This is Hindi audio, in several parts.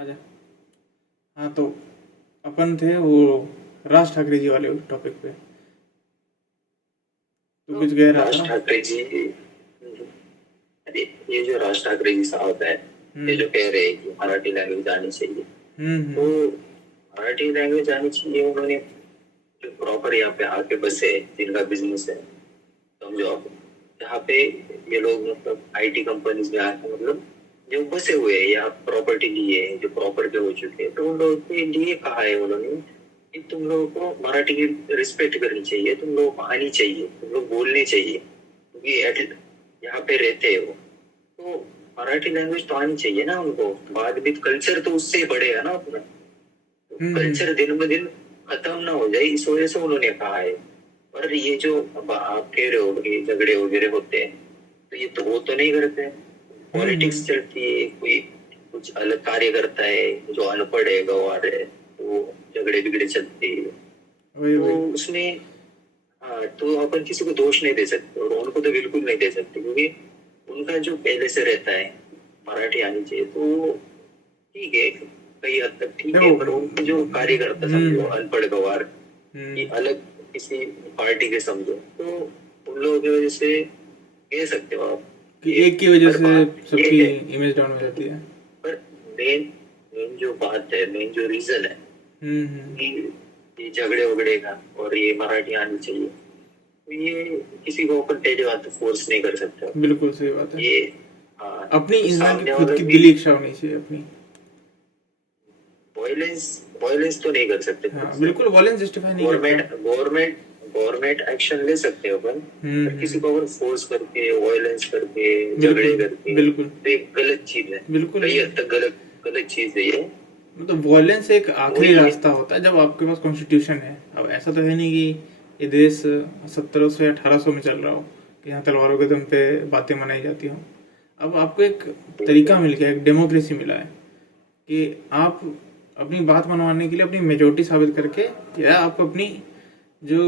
आजा। हाँ तो अपन थे वो राज ठाकरे जी वाले टॉपिक पे, तो तो कुछ कह रहा था राज ना। ठाकरे जी, अरे ये जो राज ठाकरे जी साहब है, ये हम्म जो कह रहे हैं कि मराठी लैंग्वेज आनी चाहिए, तो हम्म। मराठी लैंग्वेज आनी चाहिए। उन्होंने जो प्रॉपर यहाँ पे आके बसे, जिनका बिजनेस है, समझो आप, यहाँ पे ये लोग मतलब आईटी कंपनीज में आके मतलब जो बसे हुए हैं या प्रॉपर्टी लिए हैं, जो प्रॉपर के हो चुके हैं, तो उन लोगों के लिए कहा है उन्होंने कि तुम लोगों को मराठी की रिस्पेक्ट करनी चाहिए, तुम लोगों को आनी चाहिए, तुम लोग बोलनी चाहिए, क्योंकि यहाँ पे रहते हैं वो, तो मराठी लैंग्वेज तो आनी चाहिए ना उनको। बाद में कल्चर तो उससे बढ़ेगा ना अपना, हम्म। कल्चर दिन ब दिन खत्म ना हो जाए, इस वजह से उन्होंने कहा है। पर ये जो अब आप कह रहे हो कि झगड़े वगैरह होते हैं, तो ये तो वो तो नहीं करते। पॉलिटिक्स हम्म। चलती है, कोई कुछ अलग कार्य करता है, जो अनपढ़ है, गंवार है, तो झगड़े बिगड़े चलते हैं। वही तो वही। उसमें हाँ, तो अपन किसी को दोष नहीं दे सकते, और उनको तो बिल्कुल नहीं दे सकते, क्योंकि उनका जो पहले से रहता है मराठी आनी चाहिए, तो ठीक है, कई हद तक ठीक देखो। है। पर उनके जो कार्यकर्ता समझो, अनपढ़ गंवार, कि हम्म। अलग किसी पार्टी के समझो, तो उन लोगों की वजह से कह सकते हो आप कि ये। एक की वजह पर से बात ये सबकी है, इमेज डाउन हो जाती है। पर मेन मेन जो बात है, मेन जो रीजन है हम्म। कि ये झगड़े वगड़े का और ये मराठी आनी चाहिए, तो ये किसी को अपन पहली बात तो फोर्स नहीं कर सकते। बिल्कुल सही बात है। ये हाँ, अपनी तो इंसान की सामने खुद वाला की भी दिली इच्छा होनी चाहिए अपनी। वायलेंस वायलेंस तो नहीं कर सकते खुद हाँ से। बिल्कुल, वॉयलेंस जस्टिफाई नहीं करता। गवर्नमेंट गवर्नमेंट गवर्नमेंट एक्शन ले सकते हो अपन, पर किसी को अगर फोर्स करके, वायलेंस करके, झगड़े बिल्कुल करके, बिल्कुल तो एक गलत चीज है। बिल्कुल कई नहीं। हद तक गलत गलत चीज है ये। मतलब वॉयलेंस एक आखिरी वही है। रास्ता होता है जब आपके पास कॉन्स्टिट्यूशन है। अब ऐसा तो है नहीं कि ये देश 1700 या 1800 में चल रहा हो कि यहाँ तलवारों के दम पे बातें मनाई जाती हों। अब आपको एक तरीका मिल गया, एक डेमोक्रेसी मिला है कि आप अपनी बात मनवाने के लिए अपनी मेजोरिटी साबित करके, या आप अपनी जो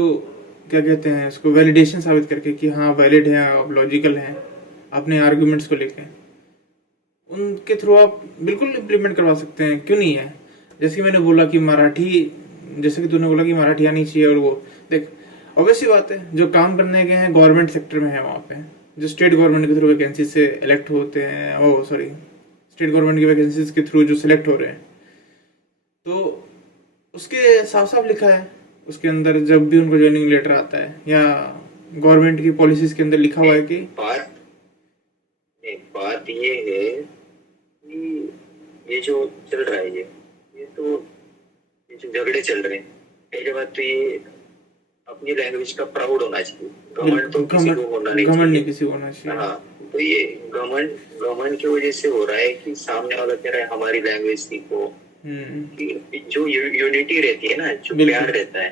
क्या कहते हैं इसको, वैलिडेशन साबित करके कि हाँ वैलिड है, आप लॉजिकल हैं अपने आर्गुमेंट्स को लेके, उनके थ्रू आप बिल्कुल इम्प्लीमेंट करवा सकते हैं। क्यों नहीं है? जैसे कि मैंने बोला कि मराठी, जैसे कि तूने बोला कि मराठी आनी चाहिए, और वो देख, ऑब्वियस सी बात है, जो काम करने गए हैं गवर्नमेंट सेक्टर में है वहाँ पे, जो स्टेट गवर्नमेंट के थ्रू वैकेंसी से इलेक्ट होते हैं, ओ सॉरी, स्टेट गवर्नमेंट की वैकेंसीज के थ्रू जो सिलेक्ट हो रहे हैं, तो उसके साफ साफ लिखा है उसके अंदर, जब भी उनको ज्वाइनिंग लेटर आता है या गवर्नमेंट की पॉलिसीज के अंदर लिखा हुआ है कि बात बात ये है कि ये जो चल रहा है, ये तो ये जो झगड़े चल रहे हैं, पहली बात तो ये अपनी लैंग्वेज का प्राउड होना चाहिए। घमंड तो किसी को होना नहीं घमंड नहीं चाहिए। किसी को होना चाहिए। हाँ, तो ये घमंड घमंड की वजह से हो रहा है कि सामने वाला कह रहा है हमारी लैंग्वेज सीखो। कि जो यूनिटी रहती है ना, जो प्यार बिल्कुल रहता है,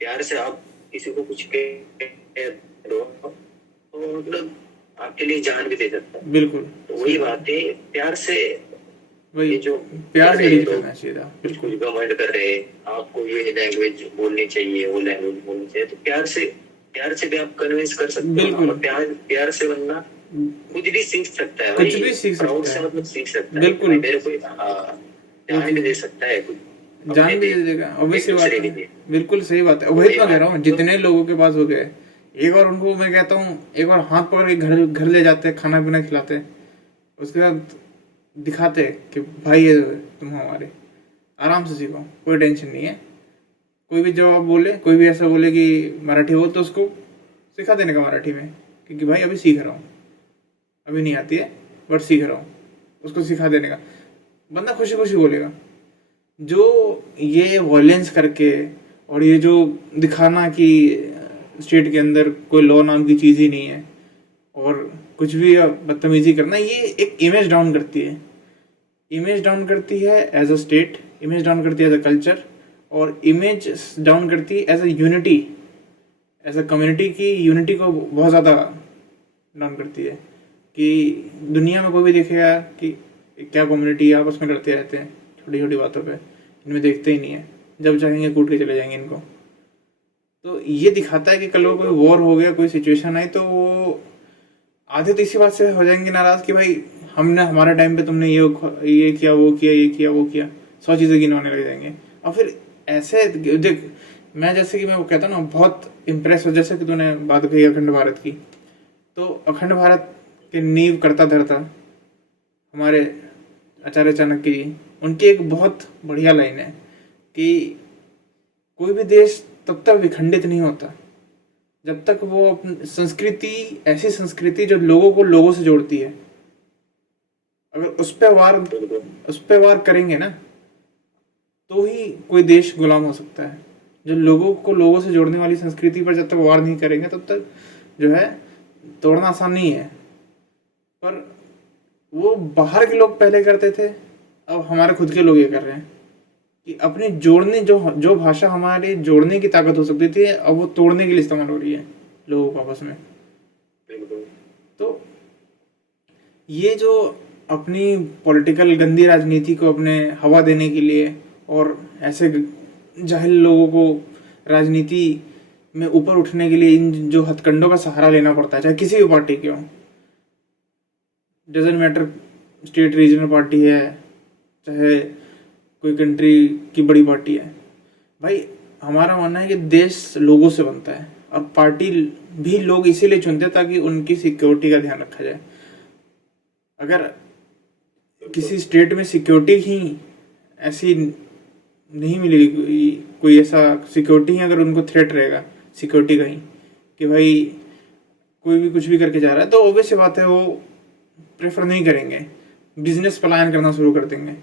प्यार से आप किसी को कुछ कह दो, तो मतलब आपके लिए जान भी दे सकता है। बिल्कुल तो सही वही बात है। बात है, प्यार से वही ये जो प्यार कर से रहे हैं डील लोग, करना चाहिए था, कुछ बिल्कुल। कुछ घमंड कर रहे हैं, आपको ये लैंग्वेज बोलनी चाहिए, वो लैंग्वेज बोलनी चाहिए, तो प्यार से भी आप कन्विंस कर सकते हो ना। बिल्कुल और प्यार प्यार से बनना कुछ भी सीख सकता है कुछ भाई। भी सीख प्राउड सकता से है। मतलब सीख सकता है कि भाई बिल्कुल मेरे को वो जान भी चीज दे सकता है कुछ अपने जान भी लिए, दे देगा, ऑब्वियस एक सी बात दूसरे है। के लिए। बिल्कुल सही बात है, तो वही तो वही मैं कह रहा बात हूँ, है। तो जितने लोगों के पास हो गए, एक बार उनको मैं कहता हूँ, एक बार हाथ पकड़ के घर घर ले जाते हैं, खाना पीना खिलाते हैं, उसके बाद दिखाते हैं कि भाई ये तुम हमारे, आराम से सीखो, कोई टेंशन नहीं है। कोई भी जवाब बोले, कोई भी ऐसा बोले कि मराठी बोल, तो उसको सिखा देने का मराठी में, क्योंकि भाई अभी सीख रहा हूँ, अभी नहीं आती है बट सीख रहा हूँ, उसको सिखा देने का। बंदा खुशी खुशी बोलेगा। जो ये वॉयलेंस करके और ये जो दिखाना कि स्टेट के अंदर कोई लॉ नाम की चीज़ ही नहीं है और कुछ भी बदतमीजी करना, ये एक इमेज डाउन करती है। इमेज डाउन करती है as a state, image down करती है एज अ कल्चर, और इमेज डाउन करती है as a unity, as a community की यूनिटी को बहुत ज़्यादा डाउन करती है। कि दुनिया में कोई भी देखेगा कि क्या कम्युनिटी आपस में लड़ते रहते हैं छोटी छोटी बातों पे, इनमें देखते ही नहीं है, जब चाहेंगे कूट के चले जाएंगे इनको। तो ये दिखाता है कि कल को कोई वॉर हो गया, कोई सिचुएशन आई, तो वो आधे तो इसी बात से हो जाएंगे नाराज कि भाई हमने हमारे टाइम पे तुमने ये किया, वो किया, ये किया, वो किया, 100 चीजें गिनवाने लग जाएंगे। और फिर ऐसे देख, मैं जैसे कि मैं वो कहता ना, बहुत इम्प्रेस हो, जैसे कि तूने बात कही अखंड भारत की, तो अखंड भारत के नींव करता धरता हमारे आचार्य चाणक्य जी, उनकी एक बहुत बढ़िया लाइन है कि कोई भी देश तब तक विखंडित नहीं होता जब तक वो अपनी संस्कृति, ऐसी संस्कृति जो लोगों को लोगों से जोड़ती है, अगर उस पे वार करेंगे ना, तो ही कोई देश गुलाम हो सकता है। जो लोगों को लोगों से जोड़ने वाली संस्कृति पर जब तक वार नहीं करेंगे तब तक जो है तोड़ना आसान नहीं है। पर वो बाहर के लोग पहले करते थे, अब हमारे खुद के लोग ये कर रहे हैं कि अपनी जोड़ने, जो भाषा हमारे जोड़ने की ताकत हो सकती थी, अब वो तोड़ने के लिए इस्तेमाल हो रही है लोगों को आपस में। तो ये जो अपनी पॉलिटिकल गंदी राजनीति को अपने हवा देने के लिए और ऐसे जाहिल लोगों को राजनीति में ऊपर उठने के लिए इन जो हथकंडों का सहारा लेना पड़ता है, चाहे किसी भी पार्टी के हो, doesn't matter, state regional party है, चाहे कोई कंट्री की बड़ी पार्टी है, भाई हमारा मानना है कि देश लोगों से बनता है और पार्टी भी लोग इसीलिए चुनते हैं ताकि उनकी सिक्योरिटी का ध्यान रखा जाए। अगर किसी स्टेट में सिक्योरिटी ही ऐसी नहीं मिलेगी, कोई ऐसा सिक्योरिटी ही अगर उनको थ्रेट रहेगा सिक्योरिटी का ही कि भाई कोई भी कुछ भी करके जा रहा है, तो ऑब्वियस सी बात है वो प्रेफर नहीं करेंगे, बिजनेस पलायन करना शुरू कर देंगे।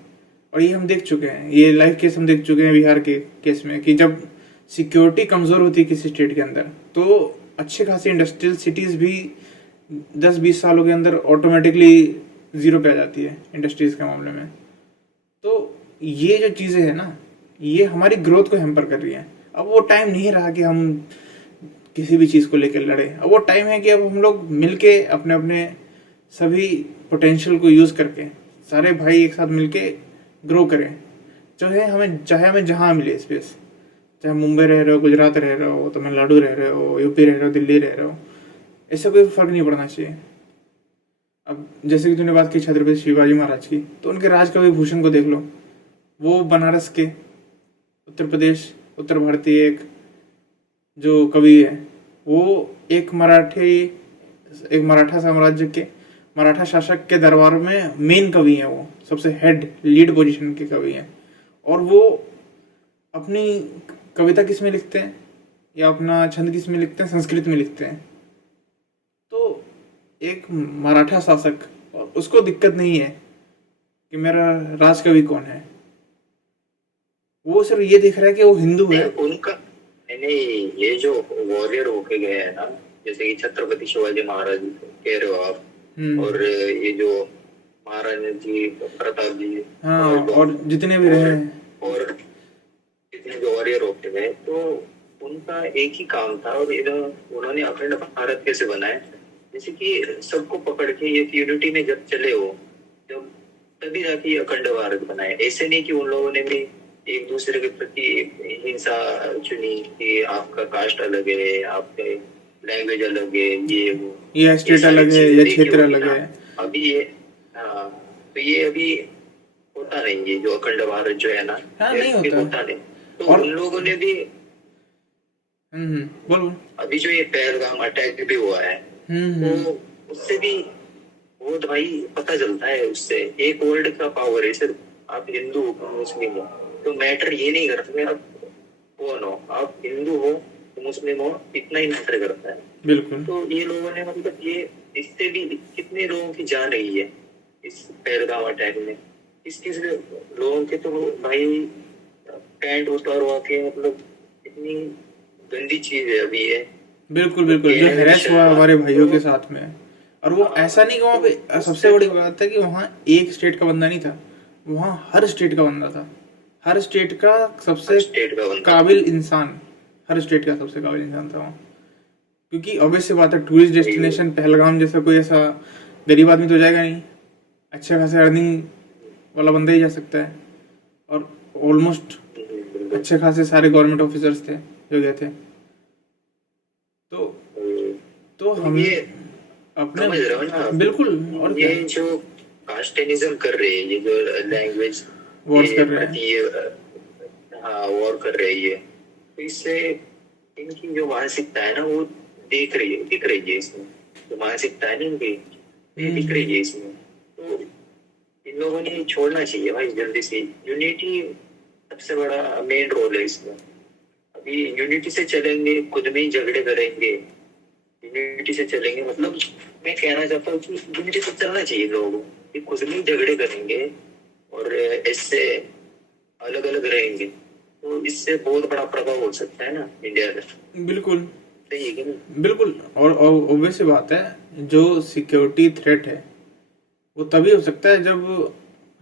और ये हम देख चुके हैं, ये लाइव केस हम देख चुके हैं बिहार के केस में कि जब सिक्योरिटी कमज़ोर होती है किसी स्टेट के अंदर, तो अच्छी खासी इंडस्ट्रियल सिटीज़ भी 10-20 सालों के अंदर ऑटोमेटिकली ज़ीरो पे आ जाती है इंडस्ट्रीज़ के मामले में। तो ये जो चीज़ें हैं ना, ये हमारी ग्रोथ को हैम्पर कर रही हैं। अब वो टाइम नहीं रहा कि हम किसी भी चीज़ को लेकर लड़े, अब वो टाइम है कि अब हम लोग मिलके अपने अपने सभी पोटेंशियल को यूज़ करके सारे भाई एक साथ मिलके ग्रो करें। चाहे हमें जहाँ मिले स्पेस, चाहे मुंबई रह रहे हो, गुजरात रह रहे हो, तमिलनाडु रह रहे हो, यूपी रह रहे हो, दिल्ली रह रहे हो, इससे कोई फर्क नहीं पड़ना चाहिए। अब जैसे कि तूने बात की छत्रपति शिवाजी महाराज की, तो उनके राज कवि भूषण को देख लो, वो बनारस के, उत्तर प्रदेश, उत्तर भारतीय एक जो कवि है, वो एक मराठा साम्राज्य के, मराठा शासक के दरबार में मेन कवि हैं, वो सबसे हेड लीड पोजीशन के कवि हैं। और वो अपनी कविता किस में लिखते हैं या अपना छंद किस में लिखते हैं? संस्कृत में लिखते हैं। तो एक मराठा शासक, और उसको दिक्कत नहीं है कि मेरा राजकवि कौन है, वो सिर्फ ये देख रहा है कि वो हिंदू है। उनका नहीं, ये जो वॉरियर होके गए हैं ना, जैसे कि छत्रपति शिवाजी महाराज कह रहे हो आप, और ये जो महाराजा जी, प्रताप जी, हाँ, और जितने भी रहे हैं, और जितने भी वॉरियर होते गए, तो उनका एक ही काम था, और उन्होंने अखंड भारत कैसे बनाया, जैसे कि सबको पकड़ के एक यूनिटी में जब चले हो, जब तभी जाके अखंड भारत बनाया। ऐसे नहीं कि उन लोगों ने भी एक दूसरे के प्रति हिंसा चुनी कि आपका कास्ट अलग है, आपके लैंग्वेज अलग है, ये स्टेट अलग है, या क्षेत्र अलग है। अभी ये तो ये अभी होता नहीं है, जो अखंड भारत जो है ना, नहीं होता नहीं। तो उन लोगों ने भी बोल अभी जो ये पहलगाम अटैक भी हुआ है, तो उससे भी बहुत भाई पता चलता है, उससे एक वर्ल्ड का पावर है। सिर्फ आप हिंदू हो, मुस्लिम हो, तो मैटर ये नहीं करता आप कौन हो, आप हिंदू हो तो मुस्लिम हो, इतना ही मैटर करता है। बिल्कुल। तो ये लोगों ने मतलब ये इससे भी कितने लोगों की जान रही है इस पहलगाम अटैक में, किस लोगों के तो भाई पैंट उतार के, मतलब इतनी गंदी चीज है अभी ये। बिल्कुल बिल्कुल, जो हैरेस हुआ हमारे भाइयों के साथ में, और वो ऐसा नहीं कि वहाँ पे, सबसे बड़ी बात है कि वहाँ एक स्टेट का बंदा नहीं था, वहाँ हर स्टेट का बंदा था, हर स्टेट का सबसे काबिल इंसान, हर स्टेट का सबसे काबिल इंसान था वहाँ। क्योंकि ऑब्वियस सी बात है, टूरिस्ट डेस्टिनेशन पहलगाम जैसा कोई ऐसा गरीब आदमी तो जाएगा नहीं, अच्छे खासे अर्निंग वाला बंदा ही जा सकता है। और ऑलमोस्ट अच्छे खासे सारे गवर्नमेंट ऑफिसर्स थे जो गए थे। तो हम अपने समझ रहे हो ना? बिल्कुल। और ये जो कास्टेनिज्म कर रहे हैं, ये जो लैंग्वेज वॉर्स के कर रहे हैं। प्रति हाँ वॉर कर रही है, तो इससे इनकी जो मानसिकता है ना वो दिख रही है इसमें, जो मानसिकता है ना इनकी ये दिख रही है इसमें। तो इन लोगों ने छोड़ना चाहिए भाई जल्दी से। यूनिटी सबसे बड़ा मेन रोल है इसमें। अभी यूनिटी से चलेंगे, खुद में ही झगड़े करेंगे, यूनिटी से चलेंगे मतलब मैं कहना चाहता हूँ कि यूनिटी से चलना चाहिए लोगों को, कि खुद में ही झगड़े करेंगे और इससे अलग अलग रहेंगे तो इससे बहुत बड़ा प्रभाव हो सकता है ना इंडिया में। बिल्कुल सही है कि नहीं? बिल्कुल। और ऑब्वियस सी बात है, जो सिक्योरिटी थ्रेट है वो तभी हो सकता है जब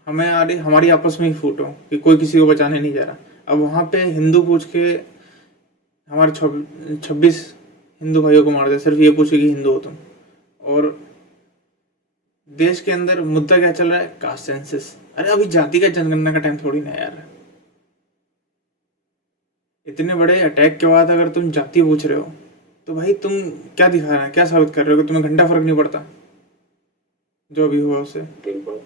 हमारी आपस में ही फूट हो कि कोई किसी को बचाने नहीं जा रहा। अब वहाँ पे हिंदू पूछ के हमारे 26 हिंदू भाइयों को मार दे, सिर्फ ये पूछे कि हिंदू हो तुम। और देश के अंदर मुद्दा क्या चल रहा है? Caste census. अरे अभी जाति का जनगणना का टाइम थोड़ी ना है यार। इतने बड़े अटैक के बाद अगर तुम जाति पूछ रहे हो तो भाई तुम क्या दिखा रहे हैं, क्या साबित कर रहे हो कि तुम्हें घंटा फर्क नहीं पड़ता जो भी हुआ उससे। बिल्कुल।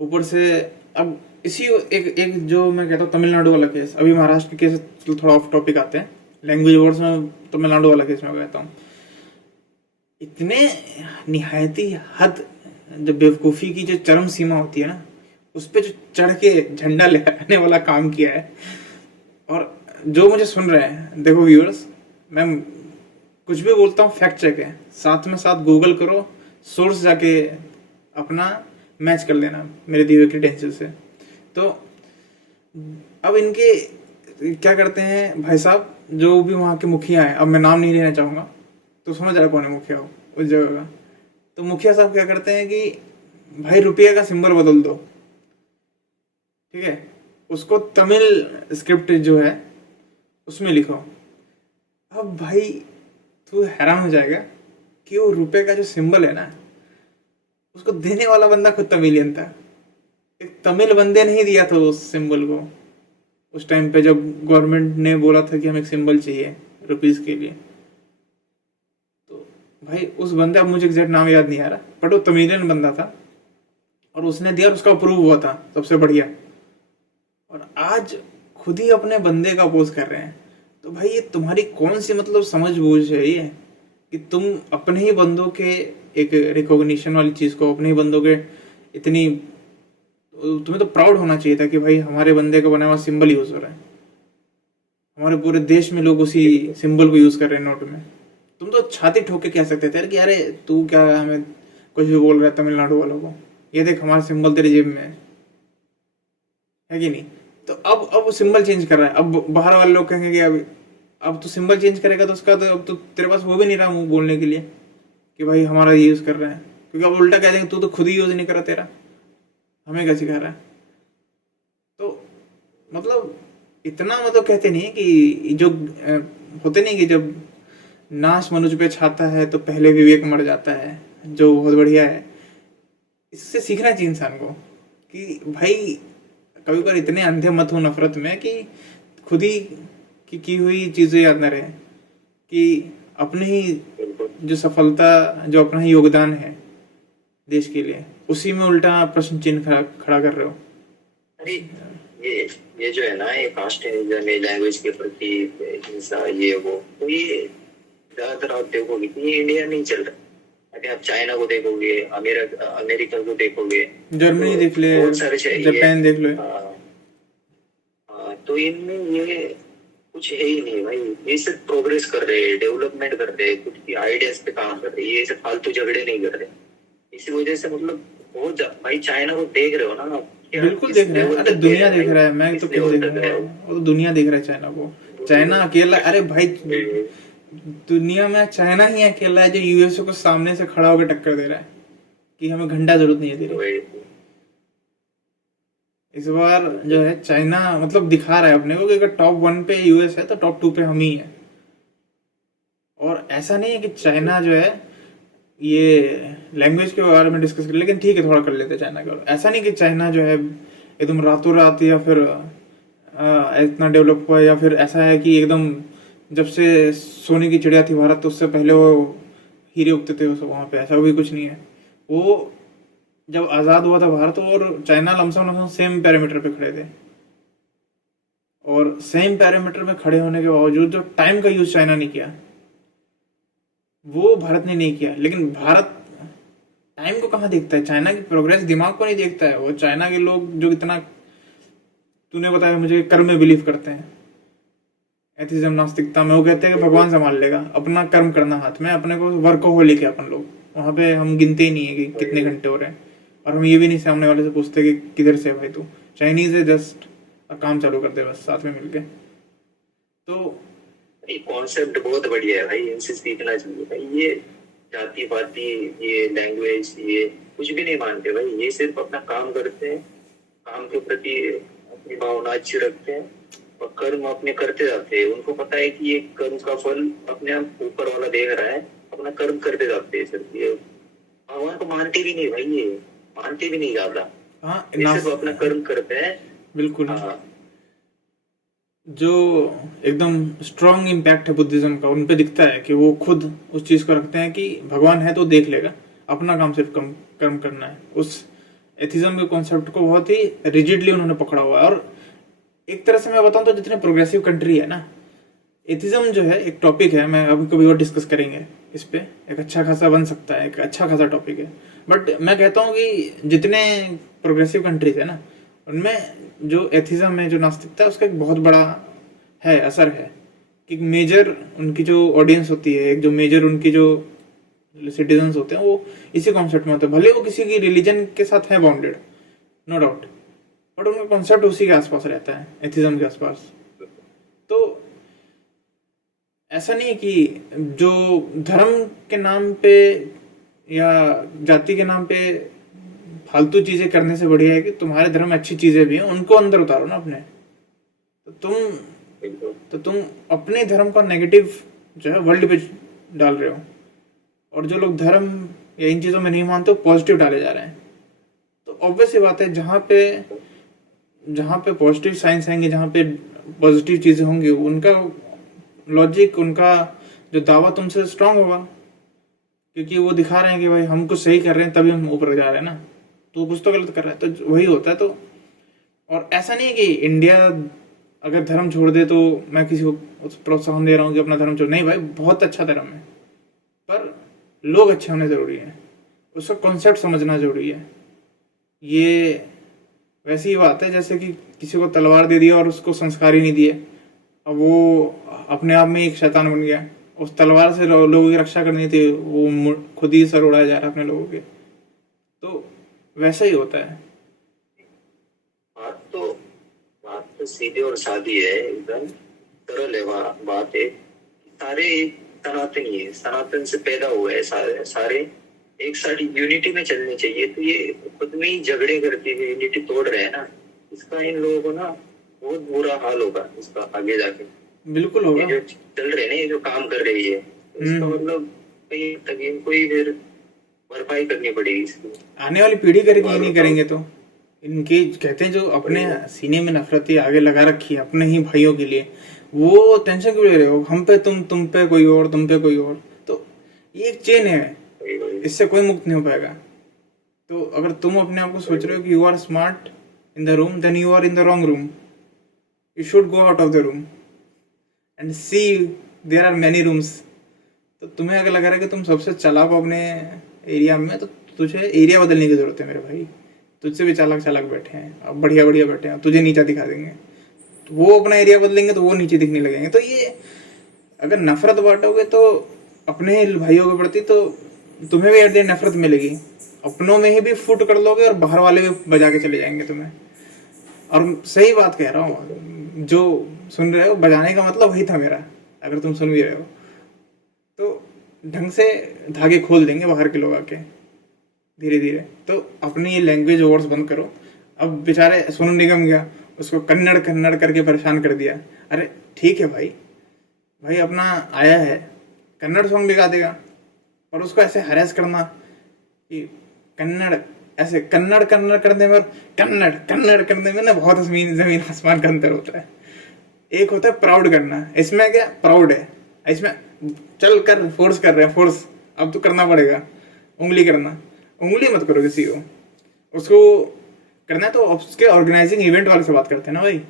ऊपर से अब इसी एक जो मैं कहता हूँ तमिलनाडु वाला केस, अभी महाराष्ट्र के केस तो थोड़ा ऑफ टॉपिक आते हैं, लैंग्वेज वर्ड्स में तमिलनाडु वाला केस में कहता हूँ, इतने निहायती हद जो बेवकूफ़ी की जो चरम सीमा होती है ना, उस पर जो चढ़ के झंडा लहराने वाला काम किया है। और जो मुझे सुन रहे हैं, देखो व्यूअर्स, मैं कुछ भी बोलता हूँ फैक्ट चेक है, साथ में साथ गूगल करो, सोर्स जाके अपना मैच कर लेना मेरे दिए हुए क्रेडेंशियल से। तो अब इनके क्या करते हैं भाई साहब, जो भी वहाँ के मुखिया हैं, अब मैं नाम नहीं लेना चाहूँगा, तो समझ रहा कौन है मुखिया हो उस जगह का। तो मुखिया साहब क्या करते हैं कि भाई रुपये का सिंबल बदल दो, ठीक है, उसको तमिल स्क्रिप्ट जो है उसमें लिखो। अब भाई तू हैरान हो जाएगा कि वो रुपये का जो सिंबल है ना, उसको देने वाला बंदा खुद तमिलियन था। एक तमिल बंदे ने ही दिया था उस सिंबल को उस टाइम पे, जब गवर्नमेंट ने बोला था कि हमें एक सिंबल चाहिए रुपीस के लिए। तो भाई उस बंदे, अब मुझे एग्जैक्ट नाम याद नहीं आ रहा, बट वो तमिलियन बंदा था और उसने दिया और उसका अप्रूव हुआ था, सबसे बढ़िया। और आज खुद ही अपने बंदे का अपोज कर रहे हैं। तो भाई ये तुम्हारी कौन सी मतलब समझ बूझ है ये, कि तुम अपने ही बंदों के एक रिकॉग्निशन वाली चीज़ को, अपने ही बंदों के इतनी, तुम्हें तो प्राउड होना चाहिए था कि भाई हमारे बंदे का बना हुआ सिंबल यूज़ हो रहा है, हमारे पूरे देश में लोग उसी सिंबल को यूज़ कर रहे हैं नोट में। तुम तो छाती ठोक के कह सकते थे कि अरे तू क्या हमें कुछ भी बोल रहा है तमिलनाडु वालों को, ये देख हमारा सिंबल तेरे जेब में है कि नहीं। तो अब सिंबल चेंज कर रहा है। अब बाहर वाले लोग कहेंगे कि अब तो सिंबल चेंज करेगा तो उसका तो अब तो तेरे पास वो भी नहीं रहा मुंह बोलने के लिए कि भाई हमारा ये यूज़ कर रहे हैं, क्योंकि अब उल्टा कह देंगे तू तो खुद ही यूज़ नहीं कर रहा, तेरा हमें क्या सिखा रहा है। तो मतलब इतना मतलब कहते नहीं कि जो होते नहीं कि जब नाश मनुष्य पे छाता है तो पहले विवेक मर जाता है, जो बहुत बढ़िया है। इससे सीखना चाहिए इंसान को कि भाई कभी कभी इतने अंधे मत हो नफरत में कि खुद ही की हुई चीज़ें याद न रहे, कि अपने ही जो सफलता, जो अपना ही योगदान है देश के लिए, उसी में उल्टा प्रश्न चिन्ह खड़ा कर रहे हो। अरे ये जो है ना, ये कास्टिज्म, ये लैंग्वेज के प्रति हिंसा, ये वो, तो ये ज्यादातर आप देखोगे कि ये इंडिया में ही चल रहा है। अभी आप चाइना को देखोगे, अमेरिका को देखोगे, जर्मनी देख ले, जापान देख लो। तो इनमें ये कुछ है ही नहीं भाई, ये सिर्फ प्रोग्रेस कर रहे हैं, डेवलपमेंट कर रहे हैं, खुद की आइडियाज पे काम कर रहे हैं, ये सिर्फ फालतू झगड़े नहीं कर रहे। इसी वजह से मतलब बहुत भाई चाइना को देख रहे हो ना आप, बिल्कुल देख रहे हैं। अरे दुनिया देख रहा है, मैं तो क्यों देख रहा हूँ, वो तो दुनिया देख रहा है चाइना को। चाइना अकेला, अरे भाई दुनिया में चाइना ही अकेला है जो यूएसए को सामने से खड़ा होकर टक्कर दे रहा है कि हमें घंटा जरूरत नहीं है तेरी। इस बार जो है चाइना मतलब दिखा रहा है अपने को कि अगर टॉप 1 पे यूएस है तो टॉप 2 पे हम ही है। और ऐसा नहीं है कि चाइना जो है, ये लैंग्वेज के बारे में डिस्कस कर, लेकिन ठीक है थोड़ा कर लेते हैं चाइना का। ऐसा नहीं कि चाइना जो है एकदम रातों रात या फिर इतना डेवलप हुआ, या फिर ऐसा है कि एकदम जब से सोने की चिड़िया थी भारत तो उससे पहले वो हीरे उगते थे वहाँ पे, ऐसा भी कुछ नहीं है। वो जब आज़ाद हुआ था भारत और चाइना लमसम सेम पैरामीटर पे खड़े थे, और सेम पैरामीटर में खड़े होने के बावजूद जो टाइम का यूज चाइना ने किया वो भारत ने नहीं किया। लेकिन भारत टाइम को कहाँ देखता है, चाइना की प्रोग्रेस दिमाग को नहीं देखता है। वो चाइना के लोग जो इतना, तूने बताया मुझे, कर्म में बिलीव करते हैं, एथिज्म नास्तिकता में, वो कहते हैं कि भगवान संभाल लेगा, अपना कर्म करना हाथ में, अपने को वर्कोहोलिक है अपन लोग। वहां पे हम गिनते ही नहीं है कि कितने घंटे हो रहे हैं, और हम ये भी नहीं सामने वाले से पूछते कि किधर से है भाई तू। चाइनीज है, जस्ट काम चालू करते बस साथ में मिलके। तो ये कॉन्सेप्ट बहुत बढ़िया है भाई, इनसे सीखना चाहिए भाई। ये जाति पाति, ये लैंग्वेज, ये कुछ भी नहीं मानते भाई। ये सिर्फ अपना काम करते हैं, काम के प्रति अपनी भावना अच्छी रखते हैं और कर्म अपने करते जाते हैं। उनको पता है कि ये कर्म का फल अपने आप ऊपर वाला देख रहा है, अपना कर्म करते जाते हैं। सिर्फ ये भगवान को मानते भी नहीं भाई, ये मानते भी नहीं ज्यादा। हाँ, ये सिर्फ अपना कर्म करते हैं। बिल्कुल। हाँ, जो एकदम स्ट्रॉन्ग इम्पैक्ट है बुद्धिज्म का उन पे दिखता है कि वो खुद उस चीज को रखते हैं कि भगवान है तो देख लेगा, अपना काम सिर्फ कर्म करना है। उस एथिज्म के कॉन्सेप्ट को बहुत ही रिजिडली उन्होंने पकड़ा हुआ है। और एक तरह से मैं बताऊं तो जितने प्रोग्रेसिव कंट्री है ना, एथिज्म जो है एक टॉपिक है, मैं अभी कभी और डिस्कस करेंगे इस पे, एक अच्छा खासा बन सकता है, एक अच्छा खासा टॉपिक है। बट मैं कहता हूँ कि जितने प्रोग्रेसिव कंट्रीज है ना, उनमें जो एथिज्म है, जो नास्तिकता है, उसका एक बहुत बड़ा है असर है कि मेजर उनकी जो ऑडियंस होती है, एक जो मेजर उनकी जो सिटीजन्स होते हैं, वो इसी कॉन्सेप्ट में होते हैं। भले वो किसी की रिलीजन के साथ है बाउंडेड, नो डाउट, बट उनका कॉन्सेप्ट उसी के आसपास रहता है, एथिज्म के आसपास। तो ऐसा नहीं है कि जो धर्म के नाम पे या जाति के नाम पे फालतू चीजें करने से बढ़िया है कि तुम्हारे धर्म में अच्छी चीजें भी हैं, उनको अंदर उतारो ना अपने। तो तुम अपने धर्म का नेगेटिव जो है वर्ल्ड पे डाल रहे हो, और जो लोग धर्म या इन चीजों में नहीं मानते वो पॉजिटिव डाले जा रहे हैं। तो ऑब्वियस ही बात है, जहाँ पे पॉजिटिव साइंस आएंगे, जहाँ पे पॉजिटिव चीजें होंगी, उनका लॉजिक, उनका जो दावा तुमसे स्ट्रांग होगा, क्योंकि वो दिखा रहे हैं कि भाई हम कुछ सही कर रहे हैं तभी हम ऊपर जा रहे हैं ना, तो कुछ तो गलत कर रहा है, तो वही होता है। तो और ऐसा नहीं है कि इंडिया अगर धर्म छोड़ दे तो मैं किसी को प्रोत्साहन दे रहा हूँ कि अपना धर्म छोड़, नहीं भाई, बहुत अच्छा धर्म है, पर लोग अच्छे होने जरूरी है, उसका कॉन्सेप्ट समझना जरूरी है। ये वैसी ही बात है जैसे कि किसी को तलवार दे दिया और उसको संस्कार ही नहीं दिए, अब वो अपने आप में एक शैतान बन गया। उस तलवार से लोगों की रक्षा करनी थी, वो खुद ही सर उड़ाया जा रहा है अपने लोगों के। तो वैसा ही होता है। बात तो सीधी और सादी है, एकदम सरल है। बात है, सारे सनातनी है, सनातन से पैदा हुए हैं, सारे एक साथ यूनिटी में चलने चाहिए। तो ये खुद में ही झगड़े करके यूनिटी तोड़ रहे हैं ना, इसका इन लोगों को ना बहुत बुरा हाल होगा इसका आगे जाके। बिल्कुल होगा। जो चल रहे हैं ना, ये जो काम कर रही है, इसका मतलब कहीं तक इनको ही फिर भरपाई करनी पड़ेगी इसकी। आने वाली पीढ़ी करेगी, ये नहीं करेंगे तो इनके कहते हैं जो अपने सीने में नफरत आगे लगा रखी है अपने ही भाइयों के लिए, वो टेंशन क्यों ले रहे हो, हम पे तुम पे कोई और, तुम पे कोई और। तो ये एक चेन है, इससे कोई मुक्त नहीं हो पाएगा। तो अगर तुम अपने आप को सोच रहे हो कि you are smart in the room, then you are in the wrong room. You should go out of the room and see there are many rooms. तो तुम्हें अगर लग रहा है कि तुम सबसे चालाक हो अपने एरिया में, तो तुझे एरिया बदलने की जरूरत है मेरे भाई। तुझसे भी चालाक बैठे हैं, अब बढ़िया बैठे हैं, तुझे नीचा दिखा देंगे। तो वो अपना एरिया बदलेंगे तो वो नीचे दिखने लगेंगे। तो ये अगर नफरत बांटोगे तो अपने भाइयों के प्रति, तो तुम्हें भी एट द एंड नफरत मिलेगी। अपनों में ही भी फुट कर लोगे और बाहर वाले भी बजा के चले जाएंगे तुम्हें। और सही बात कह रहा हूँ, जो सुन रहे हो, बजाने का मतलब वही था मेरा। अगर तुम सुन भी रहे हो तो ढंग से धागे खोल देंगे बाहर के लोग आके धीरे धीरे। तो अपनी ये लैंग्वेज वर्ड्स बंद करो। अब बेचारे सोनू निगम गया, उसको कन्नड़ करके परेशान कर दिया। अरे ठीक है भाई अपना आया है, कन्नड़ सॉन्ग भी गा देगा, और उसको ऐसे हरेस करना कि कन्नड़ ऐसे कन्नड़ करने में, कन्नड़ करने में ना बहुत जमीन आसमान का अंतर होता है। एक होता है प्राउड करना, इसमें क्या प्राउड है, इसमें चल कर फोर्स कर रहे हैं, फोर्स अब तो करना पड़ेगा। उंगली करना, उंगली मत करो किसी को, उसको करना है तो उसके ऑर्गेनाइजिंग इवेंट वाले से बात करते हैं ना भाई।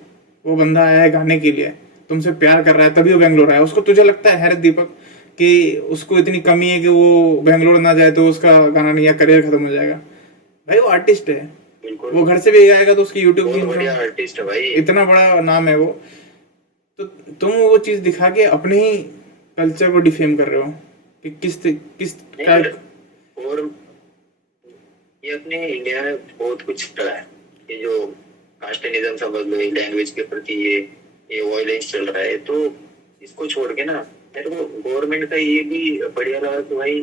वो बंदा आया है गाने के लिए, तुमसे प्यार कर रहा है तभी वो बेंगलोर आया। उसको तुझे लगता है हैरत दीपक कि उसको इतनी कमी है कि वो बेंगलोर ना जाए तो उसका गाना नहीं या करियर खत्म हो जाएगा? भाई वो आर्टिस्ट है, बिल्कुल वो घर से भी गाएगा तो उसकी यूट्यूब बहुत की बढ़िया आर्टिस्ट है भाई। इतना बड़ा नाम है वो। तो तुम वो चीज दिखा के अपने ही कल्चर को डिफेम कर रहे हो कि किस नहीं का। और ये अपने इंडिया में बहुत कुछ चल रहा है। ये जो कास्टनिज्म समझ लो, लैंग्वेज के प्रति ये वायलेंस चल रहा है, तो इसको छोड़ के ना मेरे को गवर्नमेंट का ये भी बढ़िया लगा कि भाई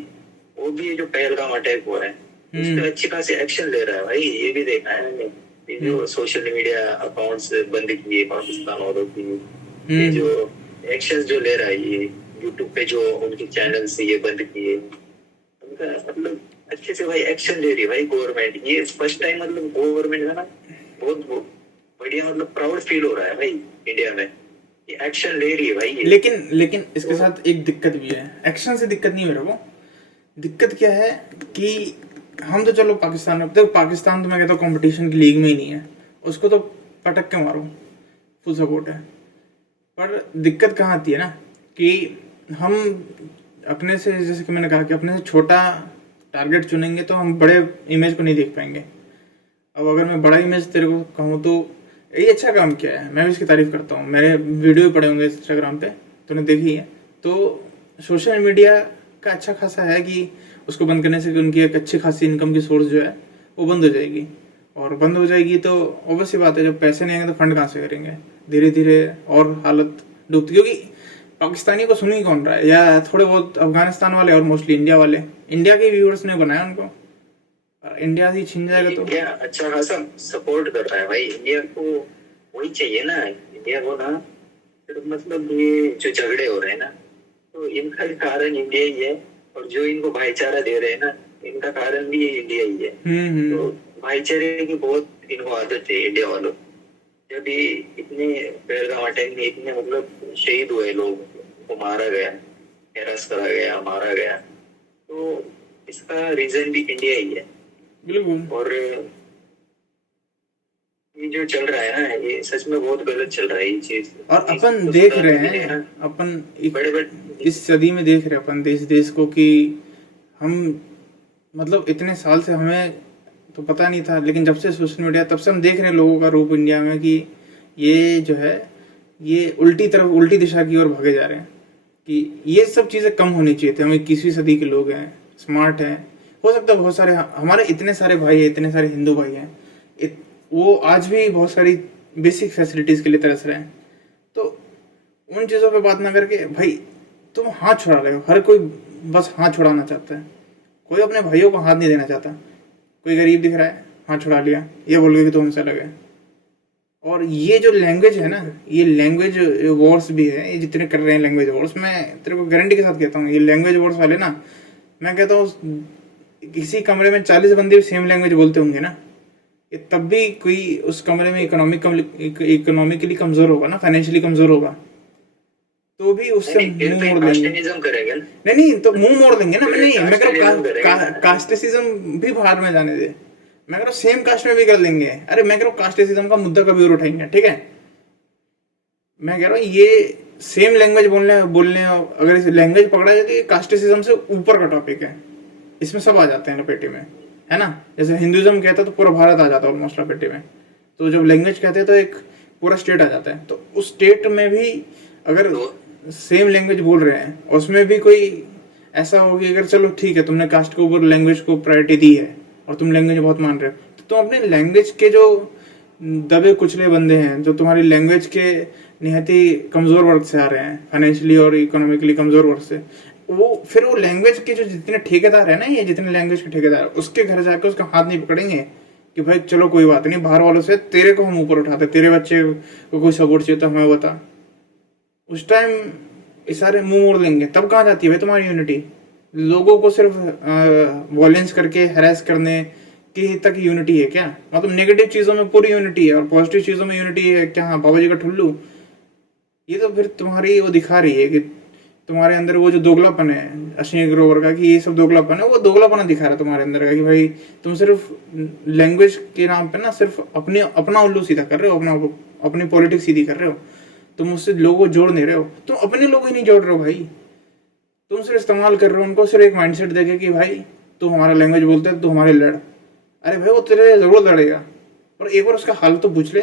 वो भी जो पहलगाम अटैक हुआ है उस पर अच्छी खासी एक्शन ले रहा है भाई। ये भी देखा है मैंने, ये जो सोशल मीडिया अकाउंट्स बंद किए पाकिस्तान वालों की, ये जो एक्शन जो ले रहा है, ये यूट्यूब पे जो उनके चैनल से ये बंद किए, उनका मतलब अच्छे से भाई एक्शन ले रही है भाई गवर्नमेंट। ये फर्स्ट टाइम मतलब गवर्नमेंट का ना बहुत बढ़िया मतलब प्राउड फील हो रहा है भाई इंडिया में, ये एक्शन ले रही है भाई ये। लेकिन इसके साथ एक दिक्कत भी है। एक्शन से दिक्कत नहीं मेरे को, दिक्कत क्या है कि हम तो चलो पाकिस्तान में, तो पाकिस्तान तो मैं कहता हूँ कंपटीशन की लीग में ही नहीं है, उसको तो पटक के मारो, फुल सपोर्ट है। पर दिक्कत कहाँ आती है ना कि हम अपने से, जैसे कि मैंने कहा कि अपने से छोटा टारगेट चुनेंगे तो हम बड़े इमेज को नहीं देख पाएंगे। अब अगर मैं बड़ा इमेज तेरे को कहूँ तो ये अच्छा काम किया है, मैं भी इसकी तारीफ करता हूँ। मेरे वीडियो पड़े होंगे इंस्टाग्राम पे, तूने देखी है। तो सोशल मीडिया का अच्छा खासा है कि उसको बंद करने से उनकी एक अच्छी खासी इनकम की सोर्स जो है वो बंद हो जाएगी। और बंद हो जाएगी तो ऑब्वियस बात है, जब पैसे नहीं आएंगे तो फंड कहाँ से करेंगे? धीरे धीरे और हालत डूबती, क्योंकि पाकिस्तानी को सुन ही कौन रहा है, या थोड़े बहुत अफगानिस्तान वाले और मोस्टली इंडिया वाले। इंडिया के व्यूअर्स ने बनाया उनको, और इंडिया ही छीन जाएगा तो। इंडिया अच्छा खासा सपोर्ट कर रहा है भाई, इंडिया को वही चाहिए ना। इंडिया को ना सिर्फ मतलब ये जो झगड़े हो रहे हैं ना, तो इनका कारण इंडिया ही है, और जो इनको भाईचारा दे रहे हैं ना, इनका कारण भी इंडिया ही है। तो भाईचारे की बहुत इनको आदत है इंडिया वालों। जब ये इतने पहलगाम अटैक में इतने मतलब शहीद हुए लोग, को मारा गया, हैरास करा गया, मारा गया, तो इसका रीजन भी इंडिया ही है। बिल्कुल। और ये जो चल रहा है ना, ये सच में बहुत गलत चल रहा है ये चीज। और अपन देख रहे हैं, अपन बड़े बड़े इस सदी में देख रहे हैं अपन देश को कि हम मतलब इतने साल से हमें तो पता नहीं था, लेकिन जब से सोशल मीडिया, तब से हम देख रहे हैं लोगों का रूप इंडिया में कि ये जो है ये उल्टी दिशा की ओर भागे जा रहे हैं। कि ये सब चीज़ें कम होनी चाहिए थी। हम 21वीं सदी के लोग हैं, स्मार्ट हैं, हो सकता है बहुत सारे हमारे इतने सारे भाई हैं, इतने सारे हिंदू भाई हैं, वो आज भी बहुत सारी बेसिक फैसिलिटीज़ के लिए तरस रहे हैं। तो उन चीज़ों पे बात ना करके भाई तुम हाथ छुड़ा रहे हो। हर कोई बस हाथ छुड़ाना चाहता है, कोई अपने भाइयों को हाथ नहीं देना चाहता। कोई गरीब दिख रहा है, हाथ छुड़ा लिया, ये बोल के कि तुम हमसे लगे। और ये जो लैंग्वेज है ना, ये लैंग्वेज वॉर्स भी है, ये जितने कर रहे हैं लैंग्वेज वॉर्स, मैं तेरे को गारंटी के साथ कहता हूँ, ये लैंग्वेज वॉर्स वाले ना, मैं कहता हूँ किसी कमरे में 40 बंदे भी सेम लैंग्वेज बोलते होंगे ना, ये तब भी कोई उस कमरे में इकोनॉमिकली कमजोर होगा ना, फाइनेंशियली कमजोर होगा, तो भी उससे मुंह मोड़ लेंगे। नहीं तो मुंह मोड़ लेंगे ना। मैं कह कास्टिज्म भी बाहर में जाने दे, मैं कह सेम कास्ट में भी कर लेंगे। अरे मैं कह रहा हूँ कास्टिज्म का मुद्दा कभी और उठाएंगे, ठीक है। मैं कह रहा हूँ ये सेम लैंग्वेज बोलने अगर इस लैंग्वेज पकड़ा जाए तो ये कास्टिज्म से ऊपर का टॉपिक है, इसमें सब आ जाते हैं लपेटे में, है ना। जैसे हिंदुज्म कहता है तो पूरा भारत आ जाता है ऑलमोस्ट लपेटे में, तो जब लैंग्वेज कहते हैं तो एक पूरा स्टेट आ जाता है। तो उस स्टेट में भी अगर सेम लैंग्वेज बोल रहे हैं, उसमें भी कोई ऐसा हो कि अगर चलो ठीक है तुमने कास्ट के ऊपर लैंग्वेज को प्रायोरिटी दी है और तुम लैंग्वेज बहुत मान रहे हो, तो तुम अपने लैंग्वेज के जो दबे कुचले बंदे हैं, जो तुम्हारी लैंग्वेज के निहायत ही कमज़ोर वर्ग से आ रहे हैं, फाइनेंशियली और इकोनॉमिकली कमज़ोर वर्ग से, वो लैंग्वेज के जो जितने ठेकेदार है ना, ये जितने लैंग्वेज के ठेकेदार, उसके घर जाकर उसका हाथ नहीं पकड़ेंगे कि भाई चलो कोई बात नहीं, बाहर वालों से तेरे को हम ऊपर उठाते, तेरे बच्चे को कोई सपोर्ट चाहिए तो हमें बता। उस टाइम ये सारे मुंह मोड़ लेंगे। तब कहाँ जाती है भाई तुम्हारी यूनिटी? लोगों को सिर्फ वॉयलेंस करके हैरेस करने की तक यूनिटी है क्या? मतलब नेगेटिव चीज़ों में पूरी यूनिटी है और पॉजिटिव चीज़ों में यूनिटी है क्या? हाँ, बाबा जी का ठुल्लू। ये तो फिर तुम्हारी वो दिखा रही है कि तुम्हारे अंदर वो जो दोगलापन है अश्विनी ग्रोवर का, कि ये सब दोगलापन है, वो दोगलापना दिखा रहा है तुम्हारे अंदर का, कि भाई तुम सिर्फ लैंग्वेज के नाम पे ना सिर्फ अपना उल्लू सीधा कर रहे हो, अपनी पॉलिटिक्स सीधी कर रहे हो, तुम उससे लोगों को जोड़ नहीं रहे हो, तुम अपने लोग ही नहीं जोड़ रहे हो भाई, तुम सिर्फ इस्तेमाल कर रहे हो उनको, सिर्फ एक माइंडसेट देके कि भाई तू हमारा लैंग्वेज बोलते है, तू हमारे लड़। अरे भाई वो तेरे जरूर लड़ेगा, पर एक बार उसका हाल तो पूछ ले,